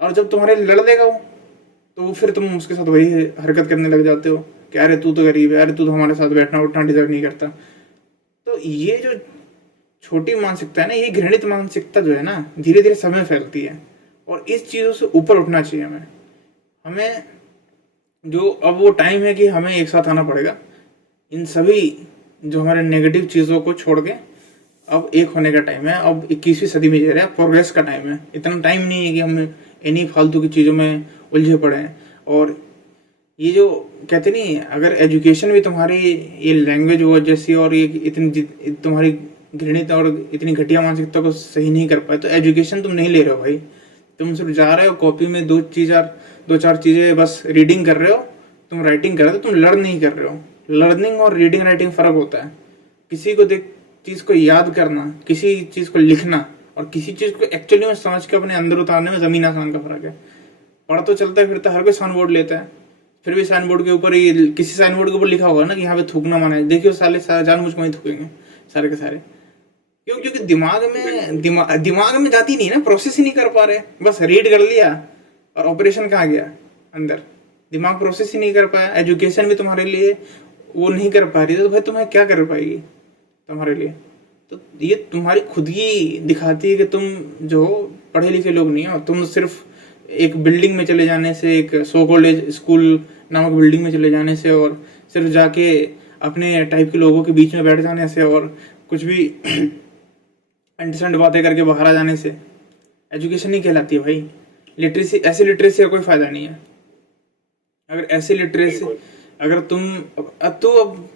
और जब तुम्हारे लड़ देगा वो, तो वो फिर तुम उसके साथ वही हरकत करने लग जाते हो कि अरे तू तो गरीब है, अरे तू तो हमारे साथ बैठना उठना डिजर्व नहीं करता। तो ये जो छोटी मानसिकता है ना, ये घृणित मानसिकता जो है ना, धीरे धीरे समय फैलती है, और इस चीज़ों से ऊपर उठना चाहिए हमें जो अब वो टाइम है कि हमें एक साथ आना पड़ेगा, इन सभी जो हमारे नेगेटिव चीज़ों को छोड़ के अब एक होने का टाइम है। अब 21वीं सदी में जी रहे हैं, प्रोग्रेस का टाइम है, इतना टाइम नहीं है कि हम इन्हीं फालतू की चीज़ों में उलझे पड़े हैं। और ये जो कहते नहीं, अगर एजुकेशन भी तुम्हारी ये लैंग्वेज वो जैसी और ये इतनी तुम्हारी घृणित और इतनी घटिया मानसिकता को सही नहीं कर पाए, तो एजुकेशन तुम नहीं ले रहे हो भाई, तुम सिर्फ जा रहे हो कॉपी में दो चार चीज़ें बस रीडिंग कर रहे हो, तुम राइटिंग कर रहे हो, तुम लर्न नहीं कर रहे हो। लर्निंग और रीडिंग राइटिंग फ़र्क होता है। किसी को देख चीज़ को याद करना, किसी चीज़ को लिखना और किसी चीज़ को एक्चुअली में समझ के अपने अंदर उतारने में ज़मीन आसमान का फ़र्क है। पढ़ तो चलता है फिरता हर कोई साइन बोर्ड लेता है, फिर भी साइन बोर्ड के ऊपर ही किसी साइन बोर्ड के ऊपर लिखा होगा ना कि यहाँ पे थूकना मना है, देखिए साले जानबूझ के वहीं थूकेंगे सारे के सारे। क्यों? क्योंकि दिमाग में जाती नहीं ना, प्रोसेस ही नहीं कर पा रहे, बस रीड कर लिया और ऑपरेशन कहाँ गया अंदर, दिमाग प्रोसेस ही नहीं कर पाया। एजुकेशन भी तुम्हारे लिए वो नहीं कर पा रही, तो भाई तुम्हें क्या कर पाएगी तुम्हारे लिए? तो ये तुम्हारी खुद ही दिखाती है कि तुम जो पढ़े लिखे लोग नहीं हो। तुम सिर्फ एक बिल्डिंग में चले जाने से, एक सो कॉलेज स्कूल नामक बिल्डिंग में चले जाने से, और सिर्फ जाके अपने टाइप के लोगों के बीच में बैठ जाने से और कुछ भी अंडरस्टैंड बातें करके बाहर आ जाने से एजुकेशन नहीं कहलाती है भाई। लिटरेसी, ऐसी लिटरेसी का कोई फायदा नहीं है। अगर ऐसी लिटरेसी, अगर तुम तो अब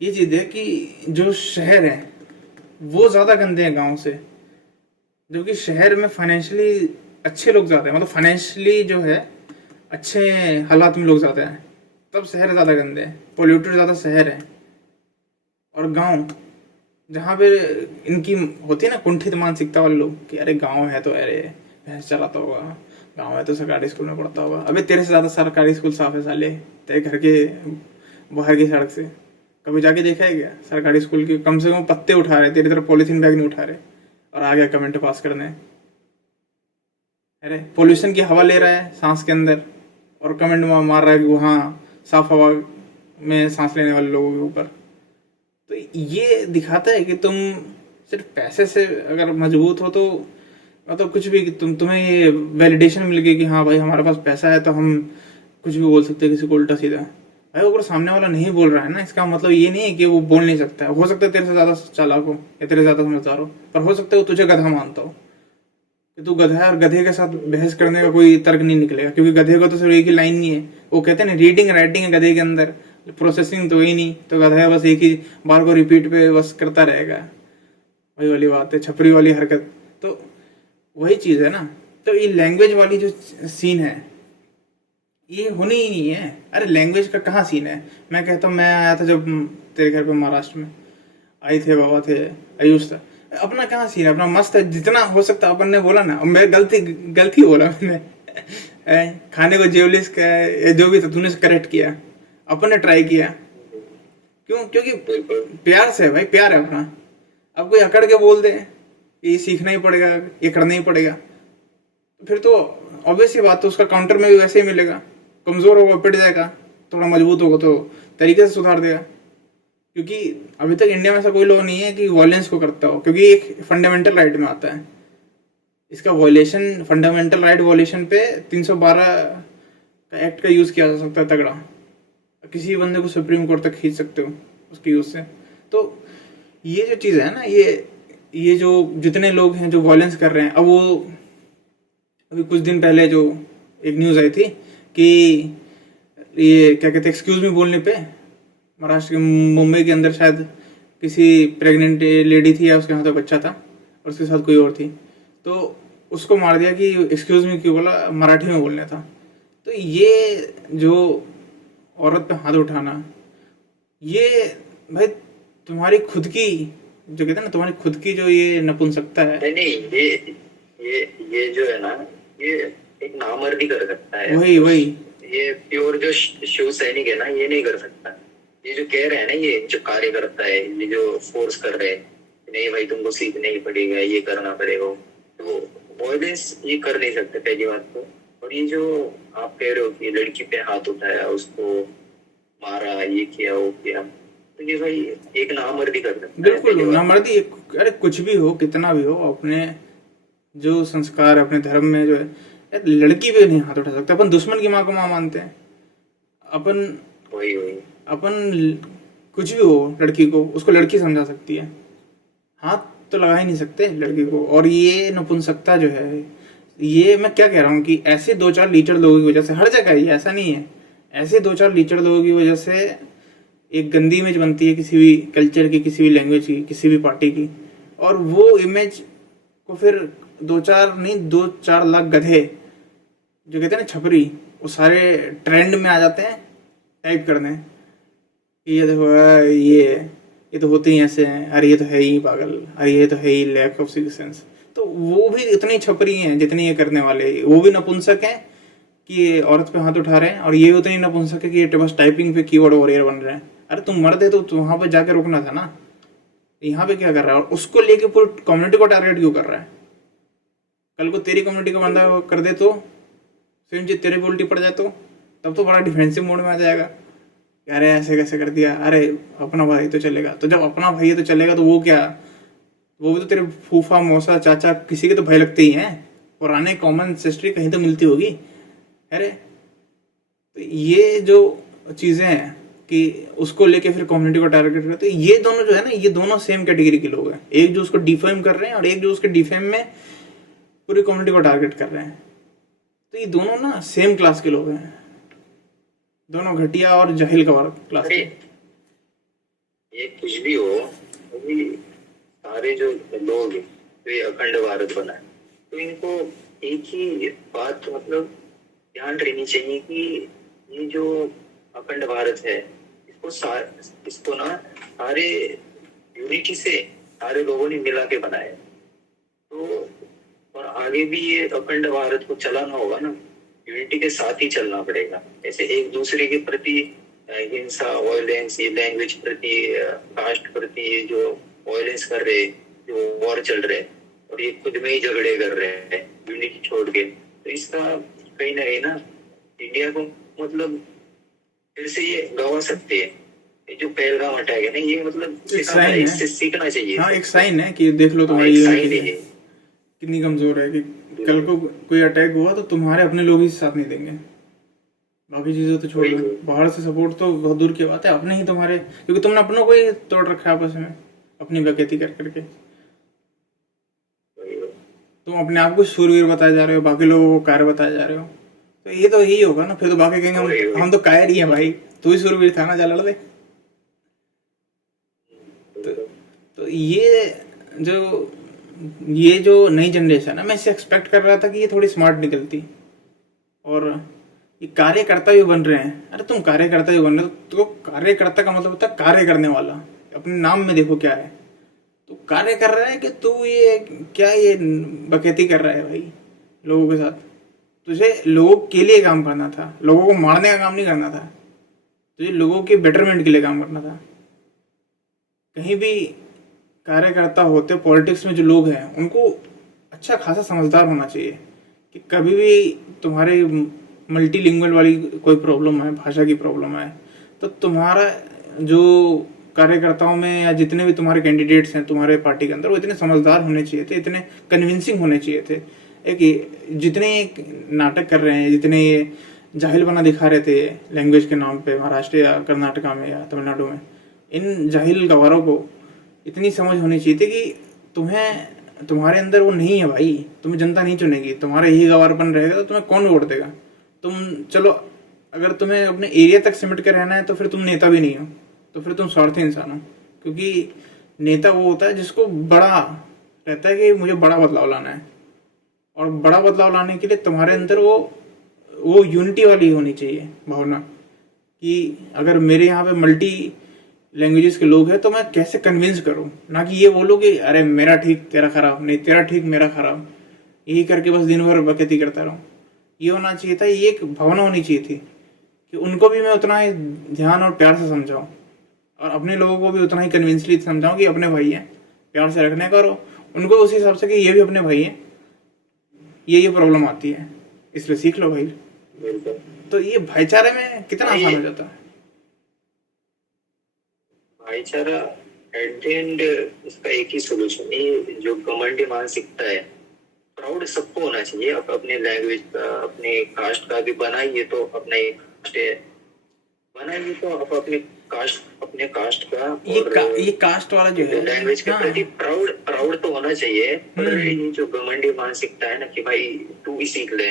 ये चीज़ है कि जो शहर है वो ज़्यादा गंदे हैं गांव से, जबकि शहर में फाइनेंशियली अच्छे लोग ज़्यादा हैं, मतलब फाइनेंशियली जो है अच्छे हालात में लोग ज़्यादा हैं, तब शहर ज़्यादा गंदे हैं, पोल्यूटेड ज़्यादा शहर है। और गांव जहाँ पे इनकी होती है ना कुंठित मानसिकता वाले लोग कि अरे गांव है तो अरे भैंस चलाता होगा, गांव है तो सरकारी स्कूल में पढ़ता होगा। अबे तेरे से ज़्यादा सरकारी स्कूल साफ है साले, तेरे घर के बाहर की सड़क से कभी जाके देखा है क्या? सरकारी स्कूल के कम से कम पत्ते उठा रहे, तेरी तरफ पॉलीथीन बैग नहीं उठा रहे, और आ गया कमेंट पास करने। अरे पोल्यूशन की हवा ले रहा है सांस के अंदर, और कमेंट मार रहा है कि वहाँ साफ हवा में सांस लेने वाले लोगों के ऊपर। तो ये दिखाता है कि तुम सिर्फ पैसे से अगर मजबूत हो तो मतलब कुछ भी तुम्हें ये वैलिडेशन मिल गई कि हाँ भाई हमारे पास पैसा है तो हम कुछ भी बोल सकते हैं किसी को उल्टा सीधा। भाई अगर सामने वाला नहीं बोल रहा है ना, इसका मतलब ये नहीं है कि वो बोल नहीं सकता है। हो सकता है तेरे से ज़्यादा चालाक हो या तेरे ज़्यादा समझदार हो, पर हो सकता है वो तुझे गधा मानता हो कि तू गधा है, और गधे के साथ बहस करने का कोई तर्क नहीं निकलेगा, क्योंकि गधे को तो सिर्फ एक ही लाइन नहीं है। वो कहते हैं ना रीडिंग राइटिंग है गधे के अंदर, प्रोसेसिंग तो ही नहीं, तो गधा है बस एक ही बार को रिपीट पे बस करता रहेगा। वही वाली बात है, छपरी वाली हरकत, तो वही चीज़ है ना। तो ये लैंग्वेज वाली जो सीन है ये होनी ही नहीं है। अरे लैंग्वेज का कहाँ सीन है? मैं कहता हूँ, मैं आया था जब तेरे घर पे महाराष्ट्र में आए थे, बाबा थे, आयुष था, अपना कहाँ सीन है? अपना मस्त है, जितना हो सकता अपन ने बोला ना। मैं गलती बोला मैंने खाने को जेवलिस का जो भी था तूने करेक्ट किया, अपन ने ट्राई किया। क्यों? क्योंकि प्यार से है भाई, प्यार है अपना। अब कोई अकड़ के बोल दे ये सीखना ही पड़ेगा, ये करना ही पड़ेगा, फिर तो ऑब्वियस ही बात, तो उसका काउंटर में भी वैसे ही मिलेगा। कमज़ोर होगा पिट जाएगा, थोड़ा मजबूत होगा तो तरीके से सुधार देगा। क्योंकि अभी तक इंडिया में ऐसा कोई लॉ नहीं है कि वायलेंस को करता हो, क्योंकि एक फंडामेंटल राइट में आता है। इसका वॉयलेशन, फंडामेंटल राइट वॉयलेशन पे 312 का एक्ट का यूज़ किया जा सकता है तगड़ा। किसी बंदे को सुप्रीम कोर्ट तक खींच सकते हो उसके यूज़ से। तो ये जो चीज़ है ना, ये जो जितने लोग हैं जो वायलेंस कर रहे हैं, अब वो अभी कुछ दिन पहले जो एक न्यूज़ आई थी कि ये क्या कहते हैं, एक्सक्यूज मी बोलने पे महाराष्ट्र के मुंबई के अंदर शायद किसी प्रेग्नेंट लेडी थी या उसके हाथ में बच्चा था और उसके साथ कोई और थी, तो उसको मार दिया कि एक्सक्यूज मी क्यों बोला, मराठी में बोलने था। तो ये जो औरत पे हाथ उठाना, ये भाई तुम्हारी खुद की जो कहते हैं ना, तुम्हारी खुद की जो ये नपुंसकता है। नहीं नहीं, ये जो है ना, ये एक नामर्दी कर सकता है। वही वही ये प्योर जो शिव सैनिक है ना, ये नहीं कर सकता। ये जो कह रहे हैं ना, ये जो कार्य करता है, ये जो फोर्स कर रहे हैं, नहीं भाई तुमको सीखना ही पड़ेगा, ये करना पड़ेगा, तो वॉयलेंस ये कर नहीं सकते पहली बात तो। और ये जो आप कह रहे हो कि लड़की पे हाथ उठाया, उसको मारा, ये किया वो किया, तो ये भाई एक नामर्दी कर सकता है बिल्कुल पहली बात। नामर्दी। अरे कुछ भी हो, कितना भी हो, अपने जो संस्कार अपने धर्म में जो है, यार लड़की पे नहीं हाथ उठा सकते। अपन दुश्मन की माँ को माँ मानते हैं। अपन वही वही कुछ भी हो, लड़की को उसको लड़की समझा सकती है, हाथ तो लगा ही नहीं सकते लड़की को। और ये नपुंसकता जो है, ये मैं क्या कह रहा हूँ कि ऐसे 2-4 लीचर लोगों की वजह से हर जगह ही ऐसा नहीं है, ऐसे 2-4 लीचर लोगों की वजह से एक गंदी इमेज बनती है किसी भी कल्चर की, किसी भी लैंग्वेज की, किसी भी पार्टी की। और वो इमेज को फिर 2-4 नहीं, 2-4 लाख गधे जो कहते हैं ना छपरी, वो सारे ट्रेंड में आ जाते हैं टाइप करने कि ये देखो ये तो होते ही ऐसे हैं, अरे ये तो है ही पागल, अरे ये तो है ही लैक ऑफ सिक्स सेंस। तो वो भी इतनी छपरी हैं जितनी ये करने वाले, वो भी नपुंसक हैं कि ये औरत पे हाथ उठा रहे हैं, और ये उतनी नपुंसक है कि ये बस टाइपिंग पे कीवर्ड वॉरियर बन रहे हैं। अरे तुम मर्द है तो वहां पे जाके रुकना था ना, यहाँ पे क्या कर रहा है? और उसको लेके पूरी कम्युनिटी को टारगेट क्यों कर रहा है? कल को तेरी कम्युनिटी का बंदा कर दे तो, सेम चीज तेरे पे उल्टी पड़ जाए तो, तब तो बड़ा डिफेंसिव मोड में आ जाएगा कि अरे ऐसे कैसे कर दिया, अरे अपना भाई तो चलेगा। तो जब अपना भाई है तो चलेगा, तो वो क्या, वो भी तो तेरे फूफा मौसा चाचा किसी के तो भाई लगते ही हैं। पुराने कॉमन हिस्ट्री कहीं तो मिलती होगी। अरे तो ये जो चीजें हैं कि उसको लेके फिर कम्युनिटी को टारगेट करते हैं, ये दोनों जो है ना, ये दोनों सेम कैटेगरी के लोग हैं। एक जो उसको डिफेम कर रहे हैं और एक जो उसके डिफेम में पूरी कम्युनिटी को टारगेट कर रहे हैं। तो ये दोनों ना सेम क्लास के लोग हैं, दोनों घटिया और जाहिल का क्लास अरे के। ये कुछ भी हो, अभी सारे जो लोग हैं, तो ये अखंड भारत बना है, तो इनको एक ही बात मतलब ध्यान रहनी चाहिए कि ये जो अखंड भारत है, इसको ना सारे यूनिटी से सारे लोगों ने मिला के बनाया। तो और आगे भी ये अखंड भारत को चलाना होगा ना, यूनिटी के साथ ही चलना पड़ेगा। ऐसे एक दूसरे के प्रति हिंसा, वायलेंस, ये लैंग्वेज प्रति, कास्ट प्रति ये जो वायलेंस कर रहे, जो वॉर चल रहे, और ये खुद में ही झगड़े कर रहे हैं यूनिटी छोड़ के, तो इसका कहीं ना कहीं ना इंडिया को मतलब फिर से ये गवा सकते हैं। ये जो पहलगाम अटैक है ना, ये मतलब इससे सीखना चाहिए। हाँ, एक साइन है कि देख लो तुम्हारी यूनिटी कितनी कमजोर है, कि कल को कोई अटैक हुआ तो तुम्हारे अपने लोग ही साथ नहीं देंगे। बाकी चीजें तो छोड़ दो, बाहर से सपोर्ट तो बहुत दूर की बात है, अपने ही तुम्हारे, क्योंकि तुमने अपनों को ही तोड़ रखा है आपस में अपनी बेइज्जती कर करके। तुम अपने आप को शूरवीर बताए जा रहे हो, बाकी लोगों को कायर बताए जा रहे हो, तो ये तो यही होगा ना। फिर तो बाकी कहेंगे हम तो कायर ही हैं भाई, तू ही शूरवीर था ना, जा लड़ दे। तो ये जो नई जनरेशन है, मैं इससे एक्सपेक्ट कर रहा था कि ये थोड़ी स्मार्ट निकलती, और ये कार्यकर्ता भी बन रहे हैं। अरे तुम कार्यकर्ता भी बन रहे हो, तो कार्यकर्ता का मतलब होता है कार्य करने वाला। अपने नाम में देखो क्या है, तो कार्य कर रहा है कि तू ये क्या ये बकैती कर रहा है भाई लोगों के साथ। तुझे लोगों के लिए काम करना था, लोगों को मारने का काम नहीं करना था, तुझे लोगों के बेटरमेंट के लिए काम करना था। कहीं भी कार्यकर्ता होते, पॉलिटिक्स में जो लोग हैं, उनको अच्छा खासा समझदार होना चाहिए कि कभी भी तुम्हारे मल्टीलिंगुअल वाली कोई प्रॉब्लम है, भाषा की प्रॉब्लम है, तो तुम्हारा जो कार्यकर्ताओं में या जितने भी तुम्हारे कैंडिडेट्स हैं तुम्हारे पार्टी के अंदर, वो इतने समझदार होने चाहिए थे, इतने कन्विंसिंग होने चाहिए थे। एक जितने नाटक कर रहे हैं, जितने ये जाहिल बना दिखा रहे थे लैंग्वेज के नाम पे महाराष्ट्र या कर्नाटका में या तमिलनाडु में, इन जाहिल गवारों को इतनी समझ होनी चाहिए थी कि तुम्हारे अंदर वो नहीं है भाई, तुम्हें जनता नहीं चुनेगी, तुम्हारा यही गवारपन रहेगा तो तुम्हें कौन वोट देगा। तुम चलो, अगर तुम्हें अपने एरिया तक सिमट के रहना है तो फिर तुम नेता भी नहीं हो, तो फिर तुम स्वार्थी इंसान हो। क्योंकि नेता वो होता है जिसको बड़ा रहता है कि मुझे बड़ा बदलाव लाना है, और बड़ा बदलाव लाने के लिए तुम्हारे अंदर वो यूनिटी वाली होनी चाहिए भावना कि अगर मेरे यहाँ पे मल्टी लैंग्वेजेस के लोग हैं तो मैं कैसे कन्विंस करूँ, ना कि ये बोलूँ कि अरे मेरा ठीक तेरा खराब, नहीं तेरा ठीक मेरा खराब, यही करके बस दिन भर बकैती करता रहूँ। ये होना चाहिए था, ये एक भावना होनी चाहिए थी कि उनको भी मैं उतना ही ध्यान और प्यार से समझाऊँ और अपने लोगों को भी उतना ही कन्विंसली समझाऊँ कि अपने भाई हैं, प्यार से रखने का, और उनको उस हिसाब से कि ये भी अपने भाई हैं, ये प्रॉब्लम आती है इसलिए सीख लो भाई। बिल्कुल। तो ये भाईचारे में कितना आसान हो जाता है। भाईचारा एट द एंड इसका एक ही सोल्यूशन, ये जो घमंडी मानसिकता है, प्राउड सबको होना चाहिए। अपने लैंग्वेज का, अपने कास्ट का भी बनाइए तो अपना एक कास्ट है, बनाइए तो आप अपने कास्ट का ये कास्ट वाला जो है लैंग्वेज के प्रति प्राउड तो होना चाहिए। पर ये जो घमंडी मानसिकता है ना कि भाई तू भी सीख ले,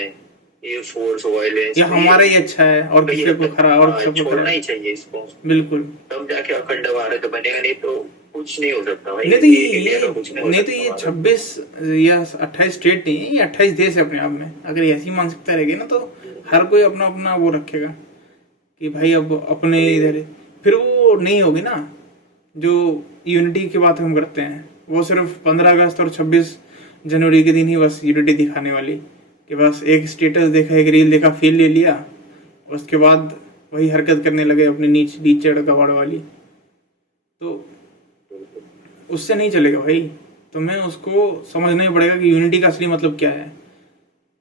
ये फोर्स वायलेंस, ये हमारा ही अच्छा है और किसी को खराब, और सबको छोड़ना ही चाहिए इसको। बिल्कुल, तब जाके अखंड भारत बनेगा, नहीं तो कुछ नहीं हो सकता भाई। नहीं तो ये 26 या 28 स्टेट नहीं है, ये 28 देश है अपने आप में। अगर ऐसी मानसिकता रहेगी ना तो हर कोई अपना अपना वो रखेगा कि भाई अब अपने इधर, फिर वो नहीं होगी ना जो यूनिटी की बात हम करते हैं, वो सिर्फ 15 अगस्त और 26 जनवरी के दिन ही बस यूनिटी दिखाने वाली, कि बस एक स्टेटस देखा, एक रील देखा, फील ले लिया, उसके बाद वही हरकत करने लगे अपनी नीच चढ़ गवाड़ वाली, तो उससे नहीं चलेगा भाई। तो मैं उसको समझना ही पड़ेगा कि यूनिटी का असली मतलब क्या है।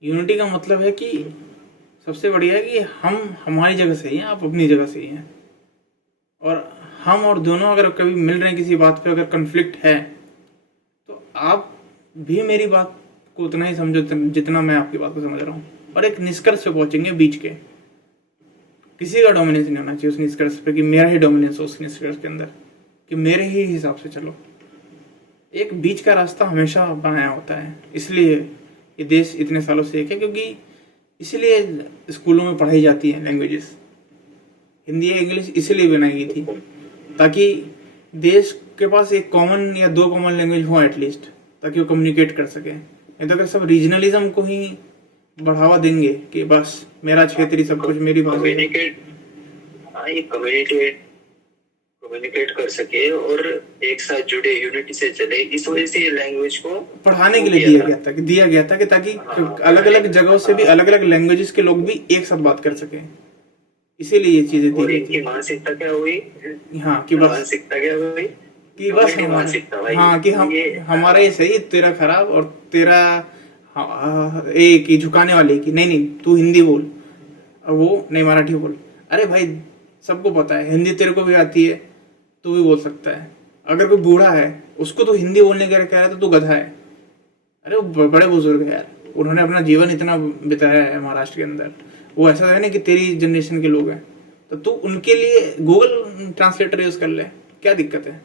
यूनिटी का मतलब है कि सबसे बढ़िया है कि हम हमारी जगह से ही हैं, आप अपनी जगह से ही हैं, और हम और दोनों अगर कभी मिल रहे हैं किसी बात पे, अगर कन्फ्लिक्ट है तो आप भी मेरी बात को उतना ही समझो जितना मैं आपकी बात को समझ रहा हूँ, और एक निष्कर्ष पे पहुंचेंगे बीच के। किसी का डोमिनेंस नहीं होना चाहिए उस निष्कर्ष पे कि मेरा ही डोमिनेंस हो उस निष्कर्ष के अंदर, कि मेरे ही हिसाब से चलो। एक बीच का रास्ता हमेशा बनाया होता है, इसलिए ये देश इतने सालों से एक है, क्योंकि इसीलिए स्कूलों में पढ़ाई जाती है लैंग्वेजेस, हिंदी या इंग्लिश इसलिए बनाई गई थी ताकि देश के पास एक कॉमन या 2 कॉमन लैंग्वेज हो एटलीस्ट, ताकि वो कम्युनिकेट कर सके। नहीं तो अगर सब रीजनलिज्म को ही बढ़ावा देंगे कि बस मेरा क्षेत्र ही सब कुछ, मेरी भाषा, कम्युनिकेट कर सके और एक साथ जुड़े, यूनिटी से चले, इस वजह से लैंग्वेज को पढ़ाने के लिए दिया गया था कि ताकि अलग अलग जगहों से भी अलग अलग लैंग्वेजेस के लोग भी एक साथ बात कर सके, इसीलिए ये चीजें दी गई थी। मानसिकता क्या हुई, हाँ कि बस मानसिकता क्या हुई कि बस हाँ कि हम हमारा ये सही, तेरा खराब, और तेरा एक ही झुकाने वाले की नहीं तू हिंदी बोल, और वो नहीं मराठी बोल। अरे भाई सबको पता है हिंदी तेरे को भी आती है, तू भी बोल सकता है। अगर कोई बूढ़ा है उसको तो हिंदी बोलने का कह रहा है तो तू गधा है। अरे वो बड़े बुजुर्ग है यार, उन्होंने अपना जीवन इतना बिताया है महाराष्ट्र के अंदर, वो ऐसा है ना कि तेरी जनरेशन के लोग हैं, तो तू उनके लिए गूगल ट्रांसलेटर यूज कर ले, क्या दिक्कत है।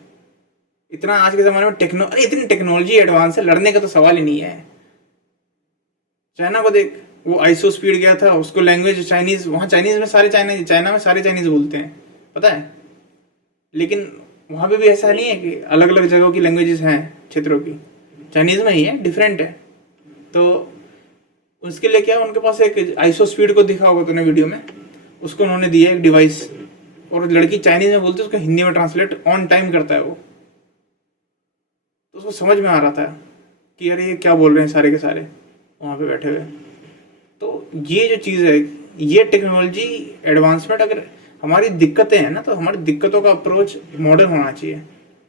इतना आज के जमाने में इतनी टेक्नोलॉजी एडवांस है, लड़ने का तो सवाल ही नहीं है। चाइना को देख, वो आईसो स्पीड गया था, उसको लैंग्वेज चाइनीज, वहाँ चाइनीज में सारे चाइना में सारे चाइनीज बोलते हैं पता है, लेकिन वहाँ पे भी ऐसा नहीं है कि अलग अलग जगहों की लैंग्वेजेस हैं, क्षेत्रों की चाइनीज में ही है, डिफरेंट है। तो उसके लिए क्या, उनके पास एक आईसो स्पीड को दिखा होगा तूने वीडियो में, उसको उन्होंने दिया एक डिवाइस, और लड़की चाइनीज में बोलती है, उसको हिंदी में ट्रांसलेट ऑन टाइम करता है वो, तो उसको समझ में आ रहा था कि अरे ये क्या बोल रहे हैं सारे के सारे वहाँ पे बैठे हुए। तो ये जो चीज़ है, ये टेक्नोलॉजी एडवांसमेंट, अगर हमारी दिक्कतें हैं ना तो हमारी दिक्कतों का अप्रोच मॉडर्न होना चाहिए।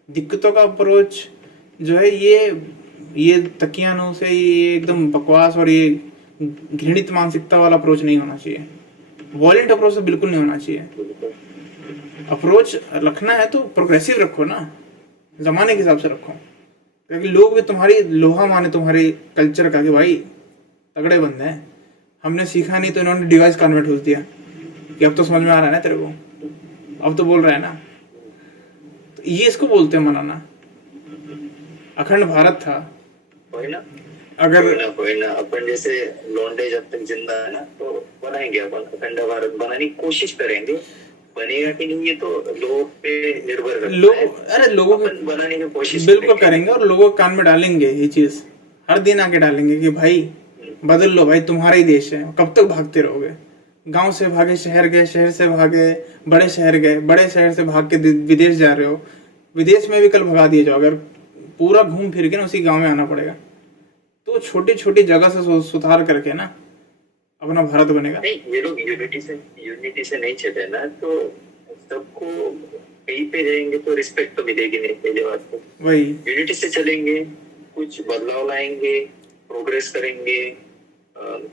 दिक्कतों का अप्रोच जो है ये तकियानों से ये एकदम बकवास और ये घृणित मानसिकता वाला अप्रोच नहीं होना चाहिए। वॉलेंट अप्रोच तो बिल्कुल नहीं होना चाहिए। अप्रोच रखना है तो प्रोग्रेसिव रखो ना, जमाने के हिसाब से रखो, क्योंकि लोग भी तुम्हारी लोहा माने तुम्हारे कल्चर का कि भाई तगड़े बंदे हैं, हमने सीखा नहीं तो इन्होंने डिवाइस कन्वर्ट हो दिया कि अब तो समझ में आ रहा है ना तेरे को, अब तो बोल रहा है ना। तो ये इसको बोलते हैं मनाना। अखंड भारत था, ना अगर कोई ना अपन जैसे लौंडे जब तक जिंदा है ना तो बनाएंगे, अपन अखंड भारत बनाने की कोशिश करेंगे। बनेगा कि नहीं ये तो लोगों पे निर्भर करता है। अरे लोगों को बनाने की कोशिश बिल्कुल करेंगे और लोगों के कान में डालेंगे ये चीज, हर दिन आके डालेंगे कि भाई बदल लो भाई, तुम्हारा ही देश है, कब तक भागते रहोगे। गांव से भागे शहर गए, शहर से भागे बड़े शहर गए, बड़े शहर से भाग के विदेश जा रहे हो, विदेश में भी कल भगा दिए जाओ, अगर पूरा घूम फिर के ना उसी गांव में आना पड़ेगा। तो छोटी छोटी जगह से सुधार करके ना अपना भारत बनेगा। नहीं, ये लोग यूनिटी से नहीं चले ना, तो सबको कहीं पे जाएंगे तो रिस्पेक्ट तो मिलेगी नहीं। पहले बात तो वही, यूनिटी से चलेंगे, कुछ बदलाव लाएंगे, प्रोग्रेस करेंगे,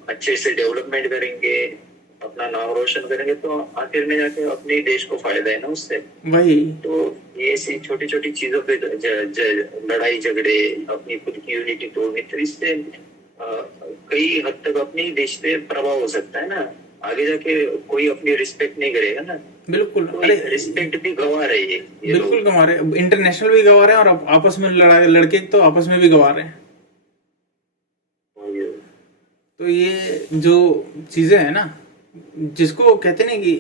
अच्छे से डेवलपमेंट करेंगे, अपना नाम रोशन करेंगे, तो आखिर में जाके अपने देश को फायदा है ना उससे। वही तो ये ऐसी छोटी छोटी चीजों पे लड़ाई झगड़े, अपनी खुद की यूनिटी तोड़ने, तो इससे कई हद तक अपने देश पे प्रभाव हो सकता है ना। आगे जाके कोई अपनी रिस्पेक्ट नहीं करेगा ना। बिल्कुल, तो अरे रिस्पेक्ट भी गवा रहे हैं ये बिल्कुल गंवा रहे, इंटरनेशनल भी गंवा रहे हैं और आपस में लड़के तो आपस में भी गंवा रहे हैं। लोग। तो ये जो चीजें हैं ना, जिसको कहते हैं कि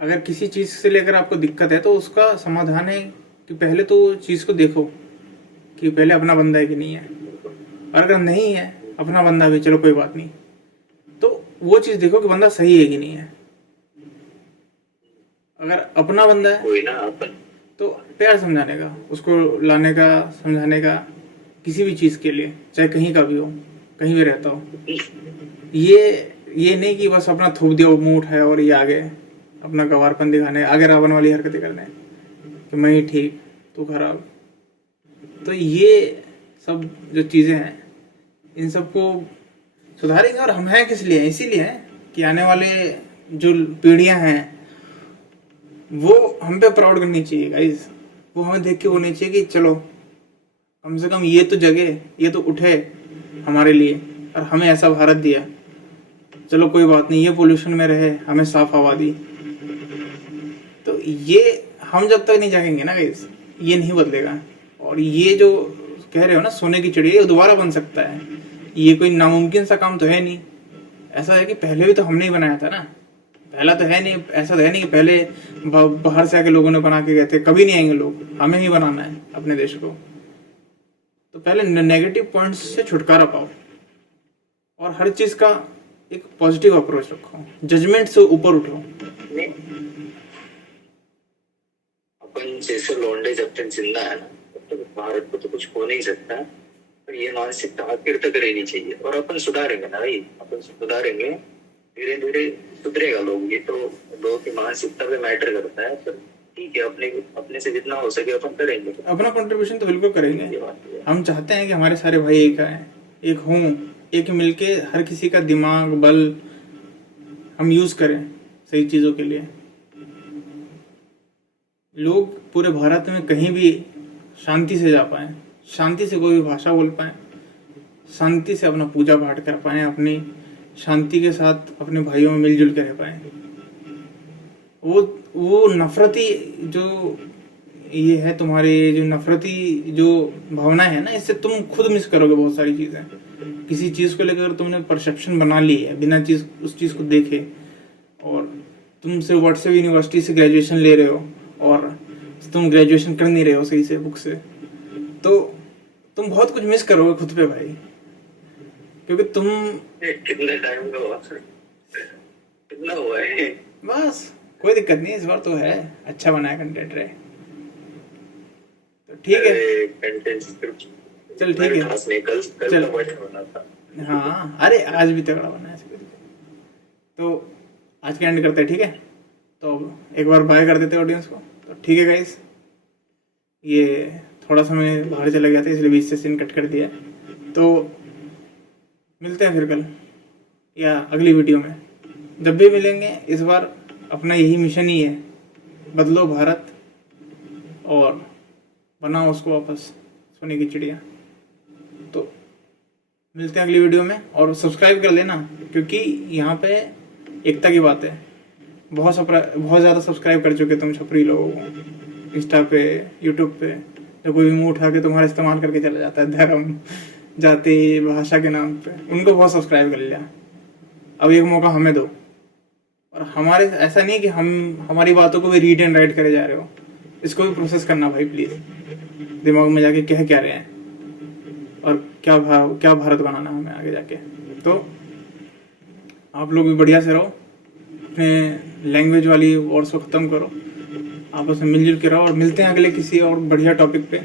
अगर किसी चीज से लेकर आपको दिक्कत है तो उसका समाधान है कि पहले तो चीज को देखो कि पहले अपना बंदा है कि नहीं है, और अगर नहीं है अपना बंदा भी, चलो कोई बात नहीं, तो वो चीज देखो कि बंदा सही है कि नहीं है। अगर अपना बंदा है कोई ना अपन तो प्यार समझाने का, उसको लाने का, समझाने का, किसी भी चीज के लिए, चाहे कहीं का भी हो, कहीं भी रहता हो, ये नहीं कि बस अपना थूक दिया, मुंह उठाया और ये आगे अपना गवारपन दिखाने, आगे रावण वाली हरकतें करने कि मैं ही ठीक तू खराब। तो ये सब जो चीजें हैं इन सबको सुधारेंगे, और हम हैं किस लिए, इसीलिए हैं कि आने वाले जो पीढ़ियां हैं वो हम पे प्राउड करनी चाहिए गाइस। वो हमें देख के बोलनी चाहिए कि चलो कम से कम ये तो जगह, ये तो उठे हमारे लिए और हमें ऐसा भारत दिया। चलो कोई बात नहीं, ये पोल्यूशन में रहे, हमें साफ हवा दी। तो ये हम जब तक नहीं जागेंगे ना गाइस, ये नहीं बदलेगा। और ये जो कह रहे हो ना सोने की चिड़िया, ये दोबारा बन सकता है, ये कोई नामुमकिन सा काम तो है नहीं। ऐसा है कि पहले भी तो हमने ही बनाया था ना, पहला तो है नहीं, ऐसा तो है नहीं कि पहले बाहर से आके लोगों ने बना के गए थे, कभी नहीं आएंगे लोग, हमें ही बनाना है अपने देश को। तो पहले नेगेटिव पॉइंट्स से छुटकारा पाओ और हर चीज का एक पॉजिटिव अप्रोच रखो, जजमेंट से ऊपर उठो। नहीं, अपन जैसे लौंडे जब तक जिंदा है ना तब तक भारत को तो कुछ हो नहीं सकता। पर ये मानसिकता आखिर तक रहनी चाहिए, और अपन सुधारेंगे ना भाई, अपन सुधारेंगे, धीरे धीरे सुधरेगा लोग। ये तो लोगों की मानसिकता पे मैटर करता है, पर ठीक है, अपने से जितना हो सके अपन करेंगे, अपना कंट्रीब्यूशन तो बिल्कुल करेंगे। ये बात है। हम चाहते हैं कि हमारे सारे भाई एक आए, एक हों, एक मिलके हर किसी का दिमाग बल हम यूज करें सही चीजों के लिए। लोग पूरे भारत में कहीं भी शांति से जा पाए, शांति से कोई भी भाषा बोल पाए, शांति से अपना पूजा पाठ कर पाए, अपनी शांति के साथ अपने भाइयों में मिलजुल कर रह पाए। वो नफरती जो ये है, तुम्हारी जो नफरती जो भावना है ना, इससे तुम खुद मिस करोगे बहुत सारी चीजें। किसी चीज को लेकर तुमने परसेप्शन बना ली है बिना उस चीज को देखे, और तुम से व्हाट्सएप यूनिवर्सिटी से ग्रेजुएशन ले रहे हो और तुम ग्रेजुएशन कर नहीं रहे हो सही से बुक से, तो तुम बहुत कुछ मिस करोगे खुद पे भाई। क्योंकि तुम कितने टाइम का हुआ, कितना हुआ है, बस कोई दिक्कत नहीं, इस बार तो है अच्छा बनाया कंटेंट रहे, तो ठीक है। कंटेंट चल ठीक है, कल चल। का बढ़िया बना था। हाँ अरे आज भी तगड़ा बना है, तो आज का एंड करते हैं, ठीक है। तो एक बार बाय कर देते ऑडियंस को, तो ठीक है गाइस। ये थोड़ा सा मैं बाहर चला गया था इसलिए बीच से सीन कट कर दिया, तो मिलते हैं फिर कल या अगली वीडियो में, जब भी मिलेंगे। इस बार अपना यही मिशन ही है, बदलो भारत और बनाओ उसको वापस सोने की चिड़िया। तो मिलते हैं अगली वीडियो में, और सब्सक्राइब कर लेना, क्योंकि यहाँ पे एकता की बात है। बहुत ज़्यादा सब्सक्राइब कर चुके तुम छपरी लोगों को, इंस्टा पे, यूट्यूब पे, जो कोई भी मुंह उठा के तुम्हारा इस्तेमाल करके चला जाता है धर्म जाति भाषा के नाम पे, उनको बहुत सब्सक्राइब कर लिया। अब एक मौका हमें दो, और हमारे ऐसा नहीं कि हम हमारी बातों को भी रीड एंड राइट करे जा रहे हो, इसको भी प्रोसेस करना भाई प्लीज़, दिमाग में जाके कह क्या रहे हैं और क्या भारत बनाना हमें आगे जाके। तो आप लोग भी बढ़िया से रहो, अपने लैंग्वेज वाली वॉर्स को ख़त्म करो, आपस में मिलजुल के रहो, और मिलते हैं अगले किसी और बढ़िया टॉपिक पे।